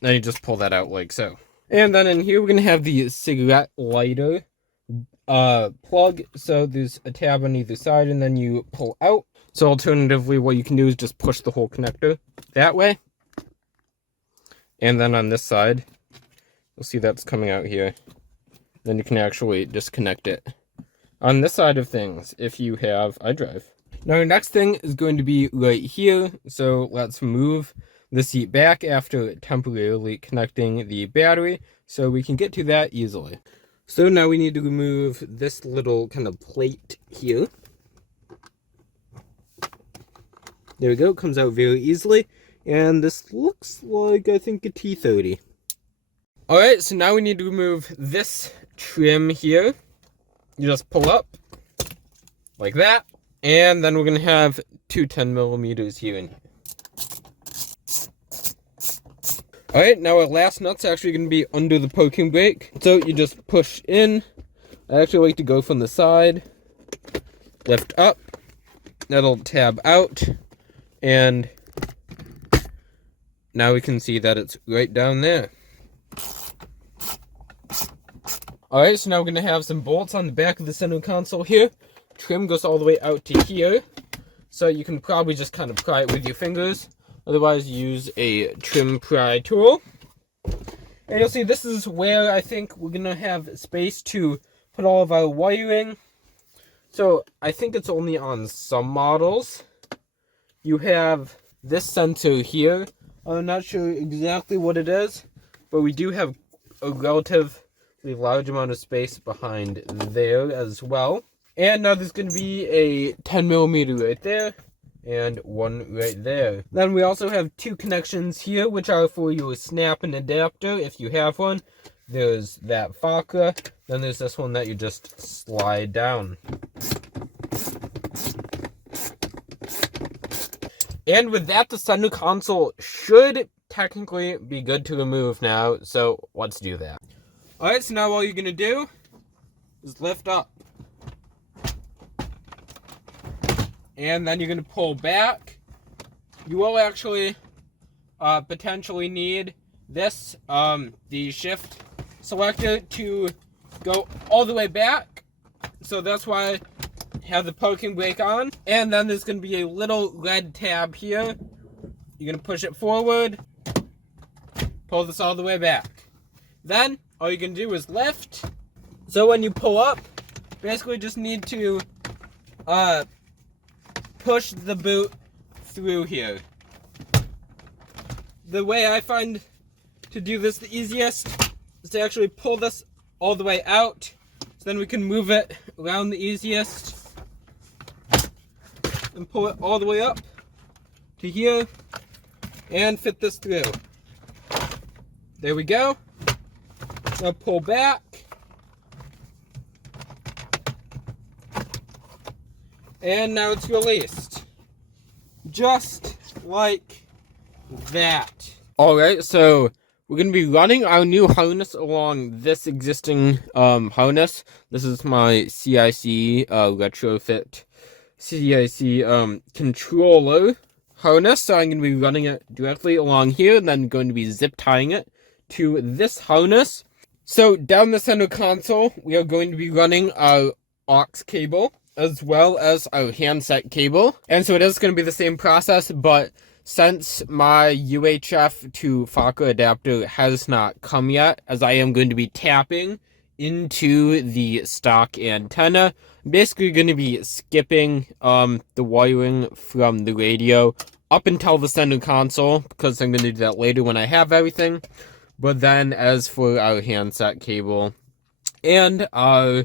Then you just pull that out like so. And then in here, we're going to have the cigarette lighter plug. So there's a tab on either side, and then you pull out. So alternatively, what you can do is just push the whole connector that way. And then on this side, you'll see that's coming out here. Then you can actually disconnect it on this side of things if you have iDrive. Now our next thing is going to be right here. So let's move the seat back after temporarily connecting the battery so we can get to that easily. So now we need to remove this little kind of plate here. There we go, it comes out very easily. And this looks like, I think, a T30. Alright, so now we need to remove this trim here. You just pull up like that, and then we're going to have two 10mm here and here. Alright, now our last nut's actually going to be under the parking brake. So you just push in. I actually like to go from the side, lift up, that'll tab out, and now we can see that it's right down there. Alright, so now we're going to have some bolts on the back of the center console here. Trim goes all the way out to here, so you can probably just kind of pry it with your fingers. Otherwise, use a trim pry tool. And you'll see this is where I think we're going to have space to put all of our wiring. So I think it's only on some models. You have this sensor here. I'm not sure exactly what it is, but we do have a relatively large amount of space behind there as well. And now there's going to be a 10mm right there, and one right there. Then we also have two connections here, which are for your snap-in adapter, if you have one. There's that Fakra, then there's this one that you just slide down. And with that, the center console should technically be good to remove now, so let's do that. Alright, so now all you're going to do is lift up. And then you're going to pull back. You will actually potentially need this, the shift selector, to go all the way back. So that's why I have the parking brake on. And then there's going to be a little red tab here. You're going to push it forward, pull this all the way back. Then all you're going to do is lift. So when you pull up, basically just need to push the boot through here. The way I find to do this the easiest is to actually pull this all the way out, so then we can move it around the easiest, and pull it all the way up to here and fit this through. There we go. Now pull back. And now it's released. Just like that. Alright, so we're going to be running our new harness along this existing harness. This is my CIC retrofit CIC controller harness. So I'm going to be running it directly along here, and then going to be zip tying it to this harness. So down the center console, we are going to be running our aux cable, as well as our handset cable. And so it is going to be the same process, but since my UHF to Fakra adapter has not come yet, as I am going to be tapping into the stock antenna, I'm basically going to be skipping the wiring from the radio up until the center console, because I'm going to do that later when I have everything. But then as for our handset cable and our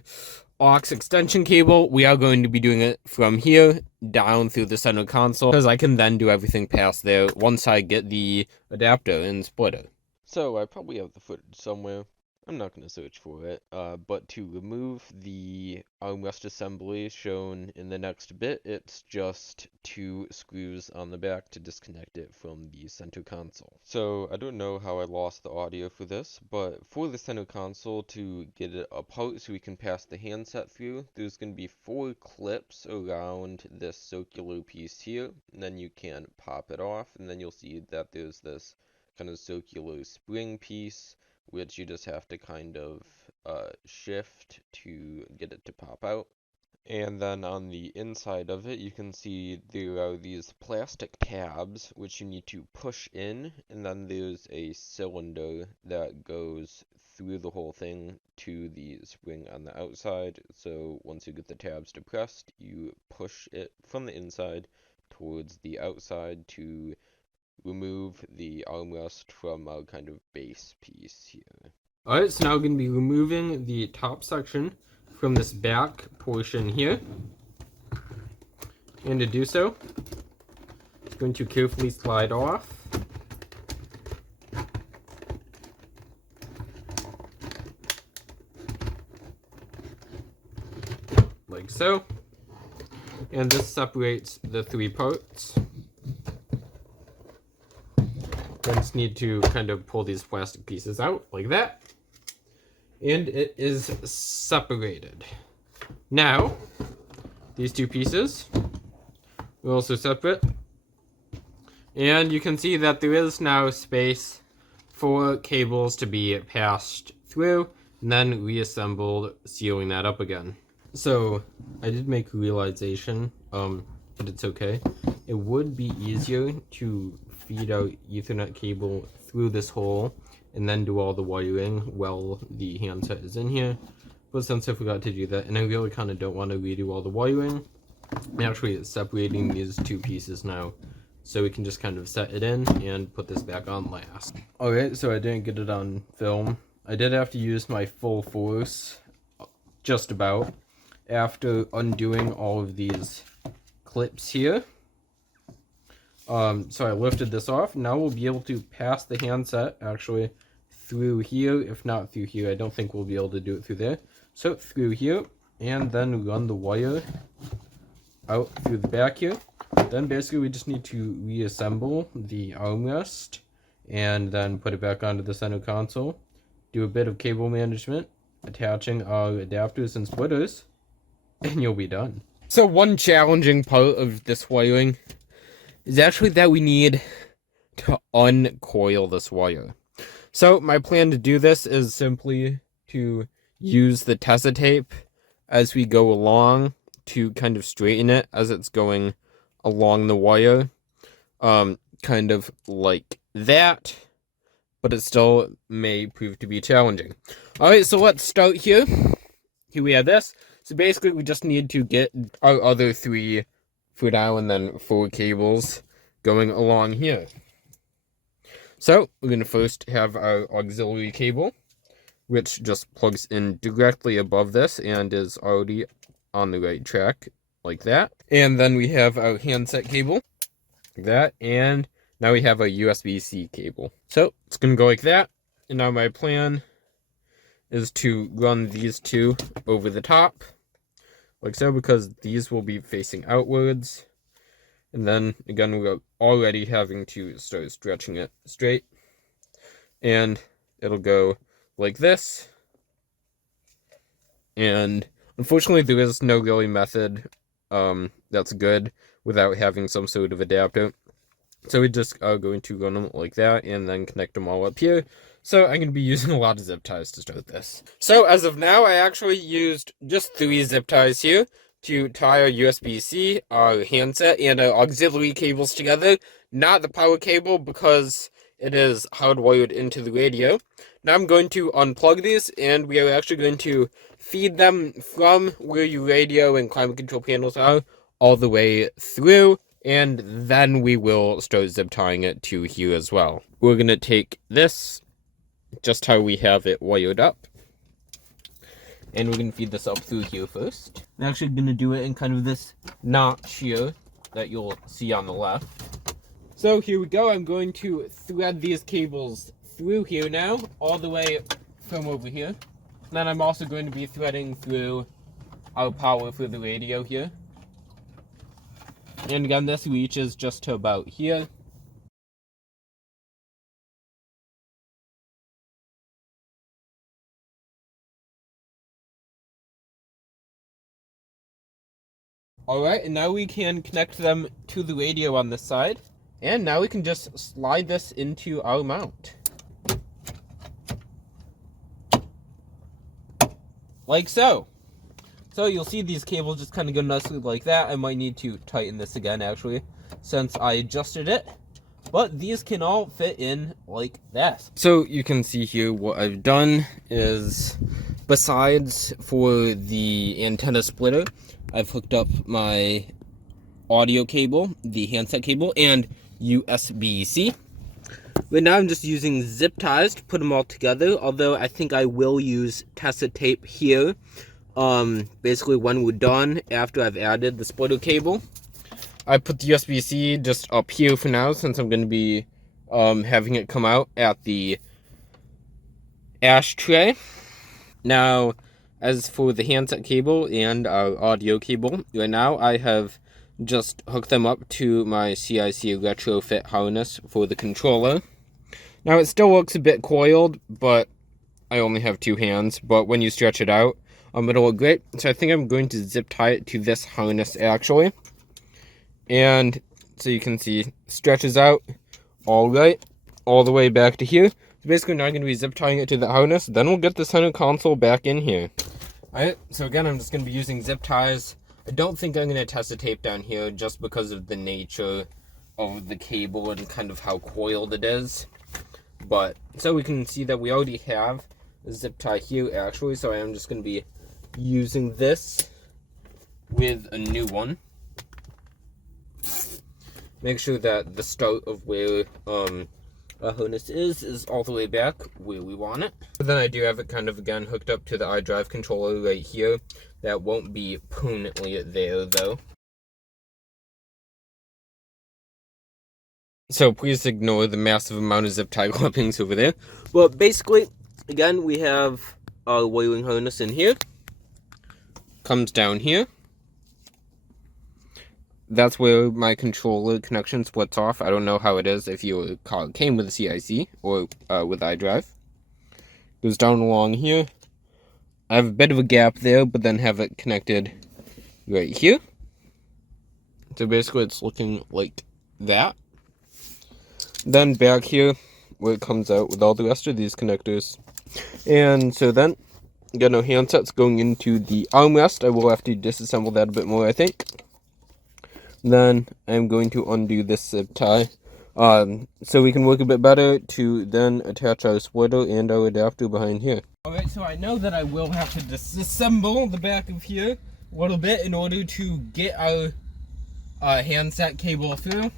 aux extension cable, we are going to be doing it from here down through the center console, because I can then do everything past there once I get the adapter and splitter. So I probably have the footage somewhere. I'm not going to search for it, but to remove the armrest assembly shown in the next bit, it's just two screws on the back to disconnect it from the center console. So I don't know how I lost the audio for this, but for the center console, to get it apart so we can pass the handset through, there's going to be 4 clips around this circular piece here, and then you can pop it off, and then you'll see that there's this kind of circular spring piece, which you just have to kind of shift to get it to pop out. And then on the inside of it, you can see there are these plastic tabs which you need to push in, and then there's a cylinder that goes through the whole thing to the spring on the outside. So once you get the tabs depressed, you push it from the inside towards the outside to remove the armrest from our kind of base piece here. Alright, so now we're going to be removing the top section from this back portion here. And to do so, it's going to carefully slide off. like so. And this separates the 3 parts. I just need to kind of pull these plastic pieces out like that. And it is separated. Now, these 2 pieces are also separate. And you can see that there is now space for cables to be passed through and then reassembled, sealing that up again. So I did make a realization, but it's okay. It would be easier to feed out Ethernet cable through this hole and then do all the wiring while the handset is in here. But since I forgot to do that, and I really kind of don't want to redo all the wiring, I'm actually separating these 2 pieces now. So we can just kind of set it in and put this back on last. Alright, so I didn't get it on film. I did have to use my full force, just about, after undoing all of these clips here. So I lifted this off. Now we'll be able to pass the handset actually through here. If not through here, I don't think we'll be able to do it through there. So through here, and then run the wire out through the back here. Then basically we just need to reassemble the armrest and then put it back onto the center console. Do a bit of cable management, attaching our adapters and splitters, and you'll be done. So one challenging part of this wiring is actually that we need to uncoil this wire. So my plan to do this is simply to use the Tessa tape as we go along to kind of straighten it as it's going along the wire, kind of like that, but it still may prove to be challenging. Alright, so let's start here. Here we have this. So basically we just need to get our other 3 for now and then 4 cables going along here. So we're going to first have our auxiliary cable, which just plugs in directly above this and is already on the right track, like that. And then we have our handset cable, like that, and now we have a USB-C cable. So it's going to go like that, and now my plan is to run these 2 over the top, like so, because these will be facing outwards. And then, again, we're already having to start stretching it straight. And it'll go like this. And unfortunately, there is no really method that's good without having some sort of adapter. So we just are going to run them like that and then connect them all up here. So I'm going to be using a lot of zip ties to start this. So as of now, I actually used just 3 zip ties here to tie our USB-C, our handset, and our auxiliary cables together. Not the power cable because it is hardwired into the radio. Now I'm going to unplug these, and we are actually going to feed them from where your radio and climate control panels are all the way through, and then we will start zip tying it to here as well. We're going to take this, just how we have it wired up, and we're going to feed this up through here first. I'm actually going to do it in kind of this notch here that you'll see on the left. So here we go. I'm going to thread these cables through here now, all the way from over here. And then I'm also going to be threading through our power for the radio here. And again, this reaches just to about here. Alright, and now we can connect them to the radio on this side. And now we can just slide this into our mount. Like so. So you'll see these cables just kind of go nicely like that. I might need to tighten this again, actually, since I adjusted it. But these can all fit in like that. So you can see here what I've done is, besides for the antenna splitter, I've hooked up my audio cable, the handset cable, and USB-C. But now I'm just using zip ties to put them all together, although I think I will use Tessa tape here. Basically when we're done, after I've added the splitter cable. I put the USB-C just up here for now, since I'm going to be having it come out at the ashtray. Now, As for the handset cable and our audio cable, right now I have just hooked them up to my CIC retrofit harness for the controller. Now it still looks a bit coiled, but I only have 2 hands, but when you stretch it out, it'll look great. So I think I'm going to zip tie it to this harness actually. And so you can see, stretches out all right, all the way back to here. So basically now I'm going to be zip tying it to the harness, then we'll get the center console back in here. Alright, so again I'm just going to be using zip ties. I don't think I'm going to test the tape down here just because of the nature of the cable and kind of how coiled it is. But, so we can see that we already have a zip tie here actually, so I am just going to be using this with a new one. Make sure that the start of where our harness is all the way back where we want it. But then I do have it kind of again hooked up to the iDrive controller right here. That won't be permanently there though. So please ignore the massive amount of zip tie clippings over there. But basically, again, we have our wiring harness in here. Comes down here. That's where my controller connection splits off. I don't know how it is if your car came with a CIC or with iDrive. Goes down along here. I have a bit of a gap there, but then have it connected right here. So basically it's looking like that. Then back here, where it comes out with all the rest of these connectors. And so then, got no handsets going into the armrest. I will have to disassemble that a bit more, I think. Then I'm going to undo this zip tie, so we can work a bit better to then attach our splitter and our adapter behind here. Alright, so I know that I will have to disassemble the back of here a little bit in order to get our handset cable through.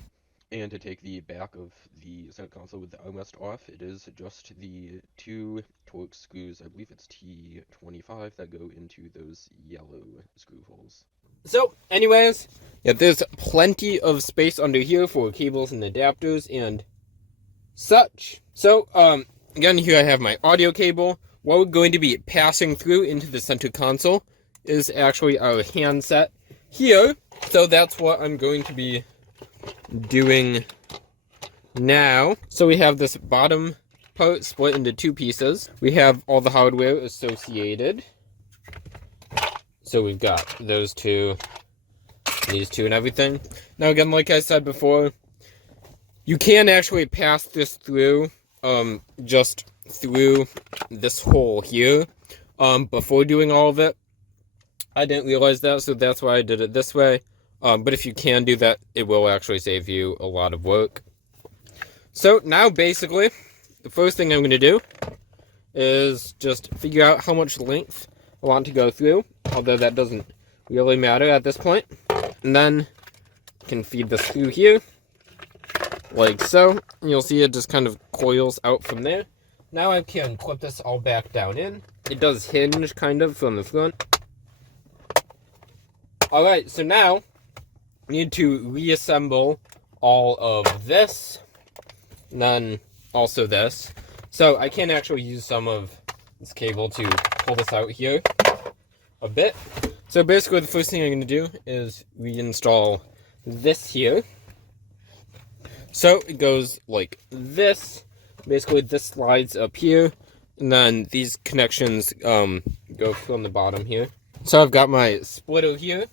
And to take the back of the center console with the armrest off, it is just the 2 Torx screws, I believe it's T25, that go into those yellow screw holes. So, anyways, yeah, there's plenty of space under here for cables and adapters and such. So, again, here I have my audio cable. What we're going to be passing through into the center console is actually our handset here. So that's what I'm going to be doing now. So we have this bottom part split into 2 pieces. We have all the hardware associated. So we've got those 2, these 2 and everything. Now again, like I said before, you can actually pass this through, just through this hole here, before doing all of it. I didn't realize that, so that's why I did it this way. But if you can do that, it will actually save you a lot of work. So now basically, the first thing I'm going to do is just figure out how much length I want to go through, although that doesn't really matter at this point. And then you can feed this through here, like so. And you'll see it just kind of coils out from there. Now I can clip this all back down in. It does hinge kind of from the front. Alright, so now I need to reassemble all of this, and then also this. So I can actually use some of this cable to pull this out here a bit. So basically the first thing I'm going to do is reinstall this here. So it goes like this. Basically this slides up here, and then these connections go from the bottom here. So I've got my splitter here.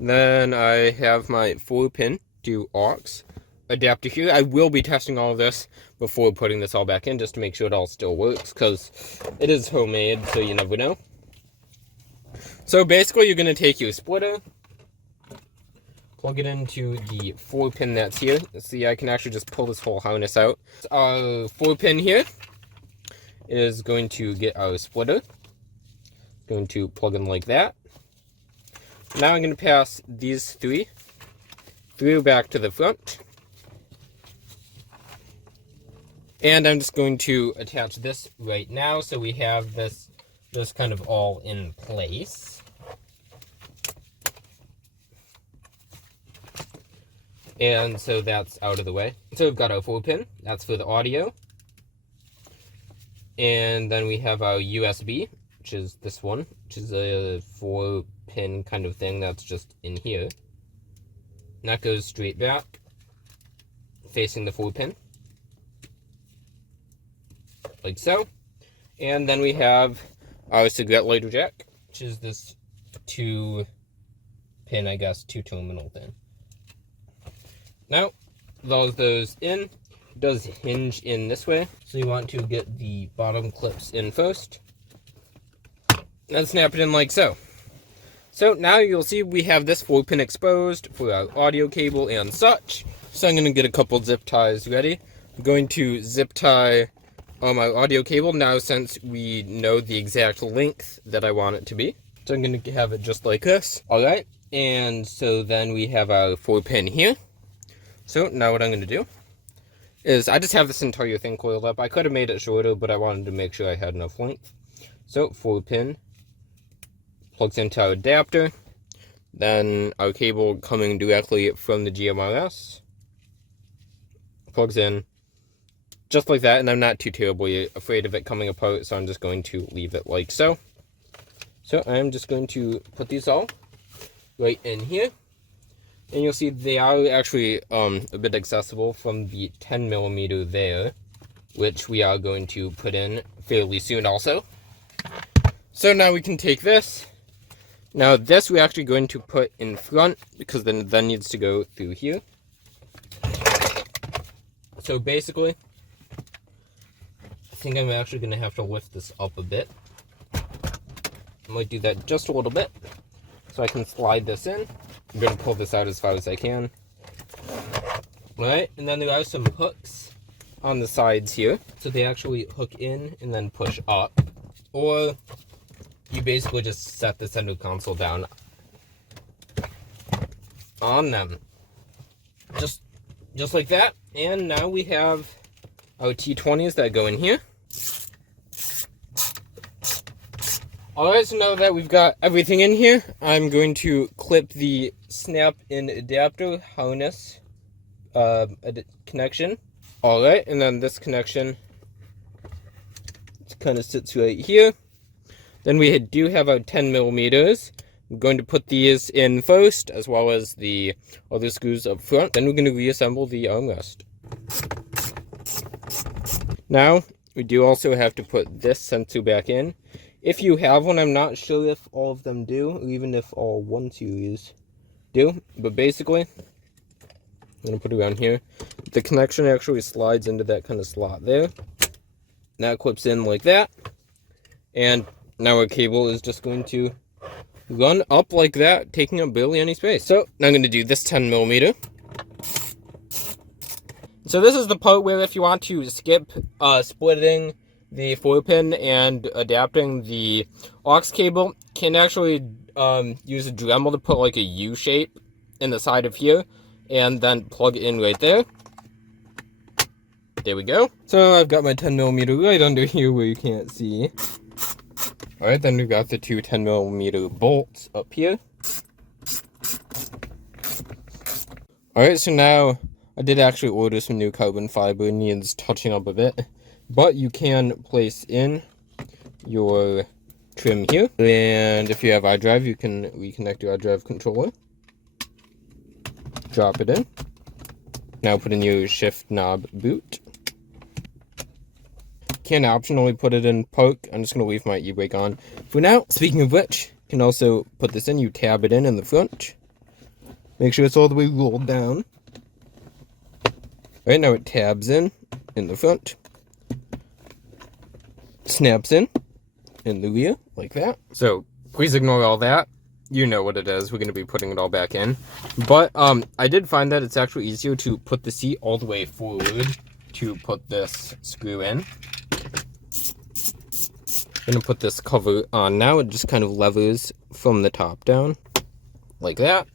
Then I have my 4-pin to aux adapter here. I will be testing all of this before putting this all back in, just to make sure it all still works, because it is homemade, so you never know. So basically you're going to take your splitter, plug it into the 4-pin that's here. See, I can actually just pull this whole harness out. Our 4-pin here is going to get our splitter. Going to plug in like that. Now I'm going to pass these 3 through back to the front. And I'm just going to attach this right now, so we have this just kind of all in place. And so that's out of the way. So we've got our 4-pin, that's for the audio. And then we have our USB which is this one, which is a 4-pin kind of thing that's just in here. And that goes straight back, facing the 4-pin, like so. And then we have our cigarette lighter jack, which is this 2-pin, I guess, 2-terminal pin. Now, with all of those in, it does hinge in this way, so you want to get the bottom clips in first, and snap it in like so. So now you'll see we have this 4-pin exposed for our audio cable and such. So I'm going to get a couple zip ties ready. I'm going to zip tie my audio cable now, since we know the exact length that I want it to be. So I'm going to have it just like this. Alright, and so then we have our 4-pin here. So now what I'm going to do is I just have this entire thing coiled up. I could have made it shorter, but I wanted to make sure I had enough length. So 4-pin plugs into our adapter. Then our cable coming directly from the GMRS plugs in just like that. And I'm not too terribly afraid of it coming apart, so I'm just going to leave it like so. So I'm just going to put these all right in here. And you'll see they are actually a bit accessible from the 10mm there, which we are going to put in fairly soon also. So now we can take this. Now this we're actually going to put in front, because then needs to go through here. So basically, I think I'm actually going to have to lift this up a bit. I might do that just a little bit, so I can slide this in. I'm going to pull this out as far as I can. Alright, and then there are some hooks on the sides here. So they actually hook in and then push up. Or you basically just set the center console down on them. Just like that. And now we have our T20s that go in here. Alright, so now that we've got everything in here, I'm going to clip the snap-in adapter harness connection. Alright, and then this connection kind of sits right here. Then we do have our 10mm. I'm going to put these in first, as well as the other screws up front. Then we're going to reassemble the armrest. Now, we do also have to put this sensor back in. If you have one, I'm not sure if all of them do, or even if all 1 series do. But basically, I'm going to put it around here. The connection actually slides into that kind of slot there. That clips in like that. And now our cable is just going to run up like that, taking up barely any space. So now I'm going to do this 10mm. So this is the part where if you want to skip splitting the 4-pin and adapting the aux cable, can actually use a Dremel to put like a U shape in the side of here, and then plug it in right there. There we go. So I've got my 10mm right under here where you can't see. Alright, then we've got the 2 10mm bolts up here. Alright, so now I did actually order some new carbon fiber. It needs touching up a bit. But you can place in your trim here. And if you have iDrive, you can reconnect your iDrive controller. Drop it in. Now put in your shift knob boot. Can optionally put it in park. I'm just going to leave my e-brake on for now. Speaking of which, you can also put this in. You tab it in the front. Make sure it's all the way rolled down. Right now it tabs in the front. Snaps in the rear, like that. So, please ignore all that. You know what it is. We're going to be putting it all back in. But, I did find that it's actually easier to put the seat all the way forward to put this screw in. I'm going to put this cover on now. It just kind of levers from the top down, like that.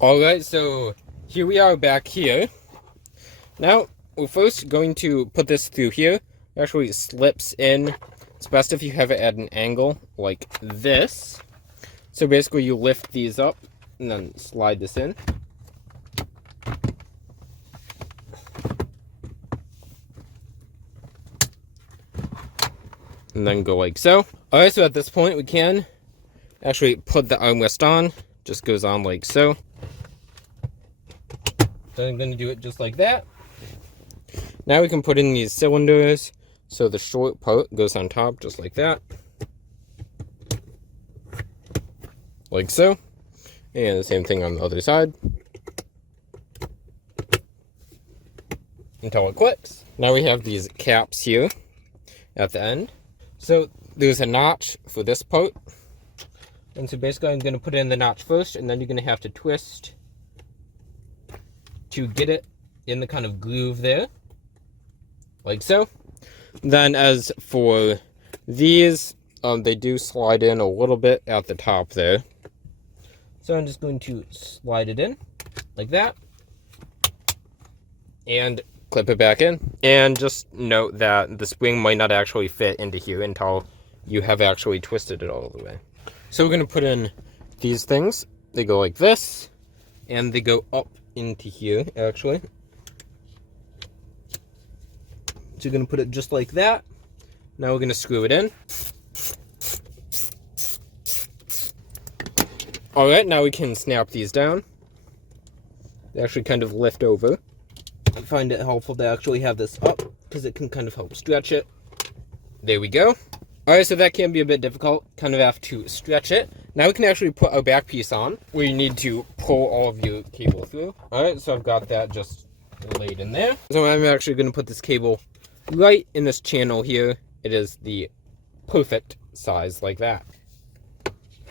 Alright, so here we are back here. Now, we're first going to put this through here. It actually slips in. It's best if you have it at an angle like this. So basically you lift these up and then slide this in. and then go like so. Alright, so at this point we can actually put the armrest on. Just goes on like so. So I'm going to do it just like that. Now we can put in these cylinders. So the short part goes on top just like that. Like so. And the same thing on the other side. Until it clicks. Now we have these caps here at the end. So there's a notch for this part. And so basically I'm going to put in the notch first, and then you're going to have to twist to get it in the kind of groove there. Like so. Then as for these, they do slide in a little bit at the top there. So I'm just going to slide it in like that. And clip it back in. And just note that the spring might not actually fit into here until you have actually twisted it all the way. So we're going to put in these things. They go like this, and they go up into here, actually. So you're going to put it just like that. Now we're going to screw it in. Alright, now we can snap these down. They actually kind of lift over. I find it helpful to actually have this up, because it can kind of help stretch it. There we go. Alright, so that can be a bit difficult. Kind of have to stretch it. Now we can actually put our back piece on, where you need to pull all of your cable through. Alright, so I've got that just laid in there. So I'm actually going to put this cable right in this channel here. It is the perfect size, like that.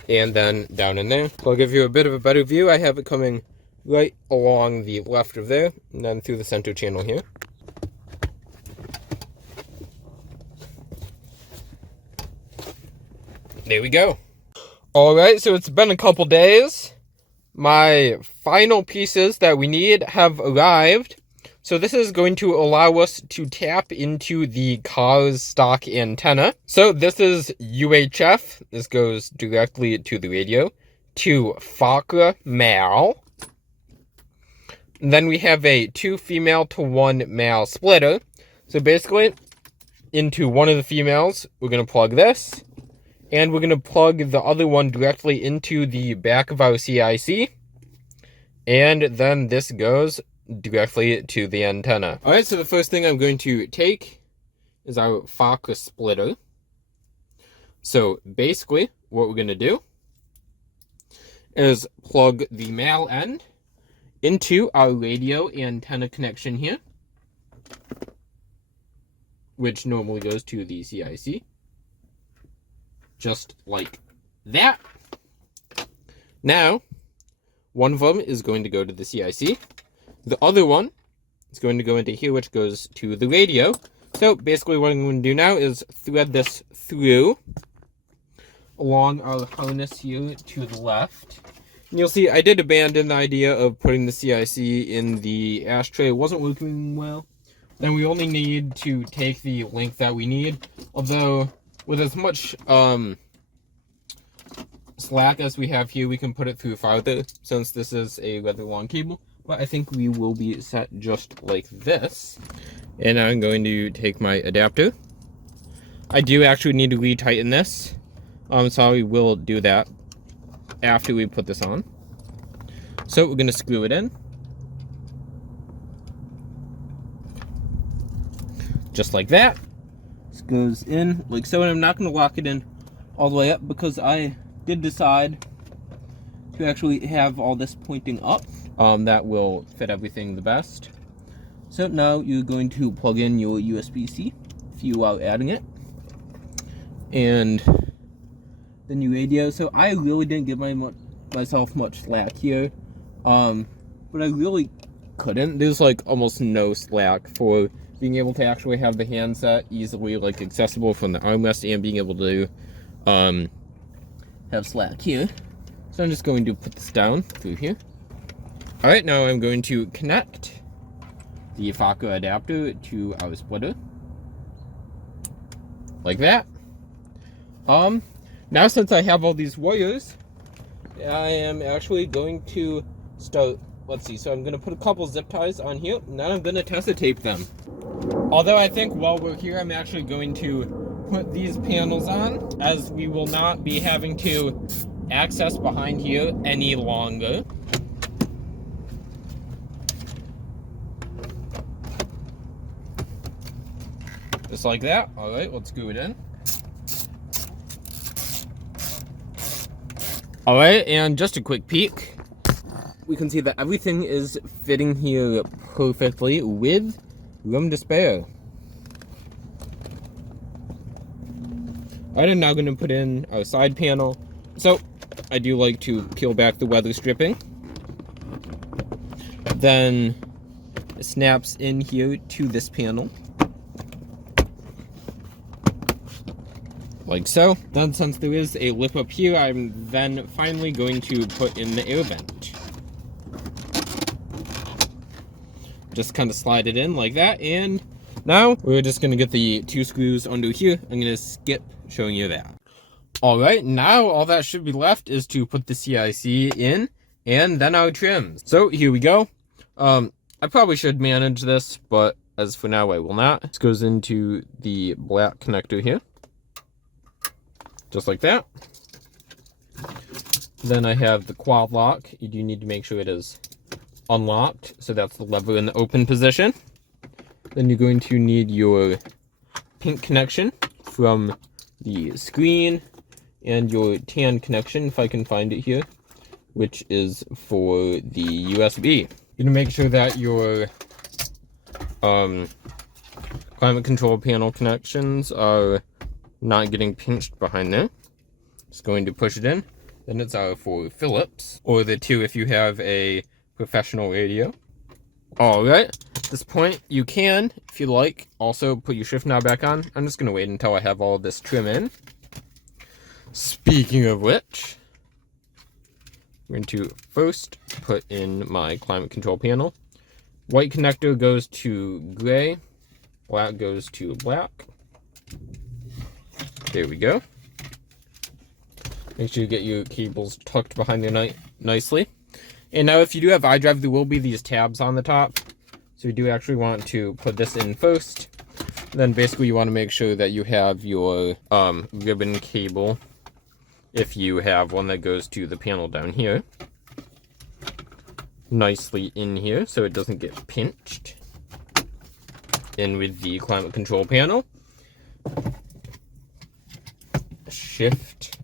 And then down in there. So I'll give you a bit of a better view. I have it coming right along the left of there, and then through the center channel here. There we go. Alright, so it's been a couple days. My final pieces that we need have arrived. So this is going to allow us to tap into the car's stock antenna. So this is UHF. This goes directly to the radio. To FACRA male. And then we have a 2 female to 1 male splitter. So basically, into one of the females, we're going to plug this. And we're going to plug the other one directly into the back of our CIC. And then this goes directly to the antenna. Alright, so the first thing I'm going to take is our FACRA splitter. So basically, what we're going to do is plug the male end into our radio antenna connection here, which normally goes to the CIC. Just like that. Now, one of them is going to go to the CIC. The other one is going to go into here, which goes to the radio. So basically what I'm going to do now is thread this through along our harness here to the left. And you'll see I did abandon the idea of putting the CIC in the ashtray. It wasn't working well. Then we only need to take the length that we need. Although, with as much slack as we have here, we can put it through farther, since this is a rather long cable. But I think we will be set just like this. And I'm going to take my adapter. I do actually need to retighten this. So we will do that after we put this on. So we're going to screw it in. Just like that. This goes in like so, and I'm not going to lock it in all the way up because I did decide to actually have all this pointing up. That will fit everything the best. So now you're going to plug in your USB-C if you are adding it. And the new radio. So I really didn't give myself much slack here. But I really couldn't. There's like almost no slack for being able to actually have the handset easily like accessible from the armrest and being able to have slack here. So I'm just going to put this down through here. Alright, now I'm going to connect the FACRA adapter to our splitter. Like that. Now since I have all these wires, I am actually going to start, let's see, so I'm going to put a couple zip ties on here, and then I'm going to test tape them. Although I think while we're here, I'm actually going to put these panels on, as we will not be having to access behind here any longer. Just like that. All right, let's screw it in. All right, and just a quick peek. We can see that everything is fitting here perfectly with room to spare. I'm now going to put in our side panel. So I do like to peel back the weather stripping. Then it snaps in here to this panel. Like so. Then since there is a lip up here, I'm then finally going to put in the air vent. Just kind of slide it in like that, and now we're just going to get the 2 screws under here. I'm going to skip showing you that. Alright, now all that should be left is to put the CIC in, and then our trims. So here we go. I probably should manage this, but as for now I will not. This goes into the black connector here. Just like that. Then I have the quad lock. You do need to make sure it is unlocked. So that's the lever in the open position. Then you're going to need your pink connection from the screen and your tan connection, if I can find it here, which is for the USB. You're going to make sure that your climate control panel connections are not getting pinched behind there. Just going to push it in. Then it's for Philips, or the 2 if you have a professional radio. Alright, at this point you can, if you like, also put your shift knob back on. I'm just going to wait until I have all this trim in. Speaking of which, I'm going to first put in my climate control panel. White connector goes to gray, black goes to black. There we go. Make sure you get your cables tucked behind there nicely. And now if you do have iDrive, there will be these tabs on the top. So you do actually want to put this in first. Then basically you want to make sure that you have your ribbon cable, if you have one that goes to the panel down here, nicely in here so it doesn't get pinched. In with the climate control panel. Shift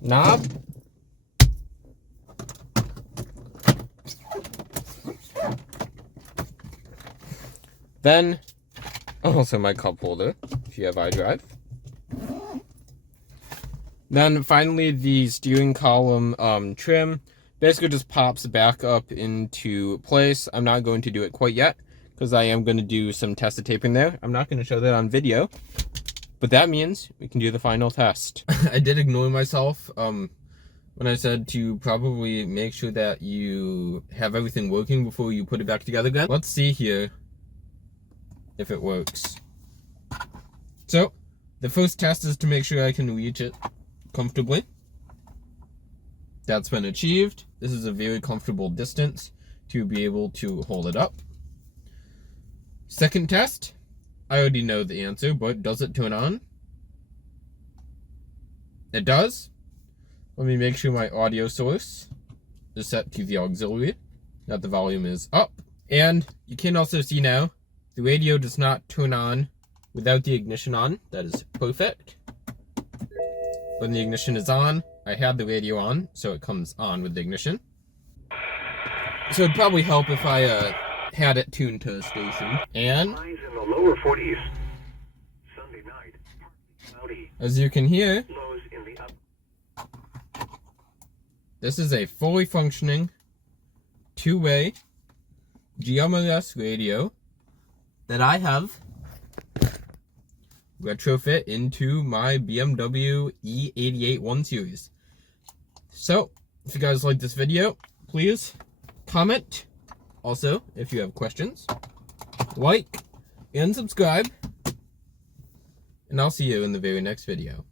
knob. Then also my cup holder if you have iDrive. Then finally the steering column trim basically just pops back up into place. I'm not going to do it quite yet because I am going to do some test taping there. I'm not going to show that on video. But that means we can do the final test. I did ignore myself when I said to probably make sure that you have everything working before you put it back together again. Let's see here if it works. So, the first test is to make sure I can reach it comfortably. That's been achieved. This is a very comfortable distance to be able to hold it up. Second test. I already know the answer, but does it turn on? It does. Let me make sure my audio source is set to the auxiliary, that the volume is up. And you can also see now, the radio does not turn on without the ignition on. That is perfect. When the ignition is on, I had the radio on, so it comes on with the ignition. So it'd probably help if I had it tuned to a station. And Highs in the lower 40s. Sunday night, cloudy. As you can hear, Lows in the up. this is a fully functioning 2-way GMRS radio that I have retrofit into my BMW E81 1 Series. So, if you guys like this video, please comment. Also, if you have questions, like and subscribe. And I'll see you in the very next video.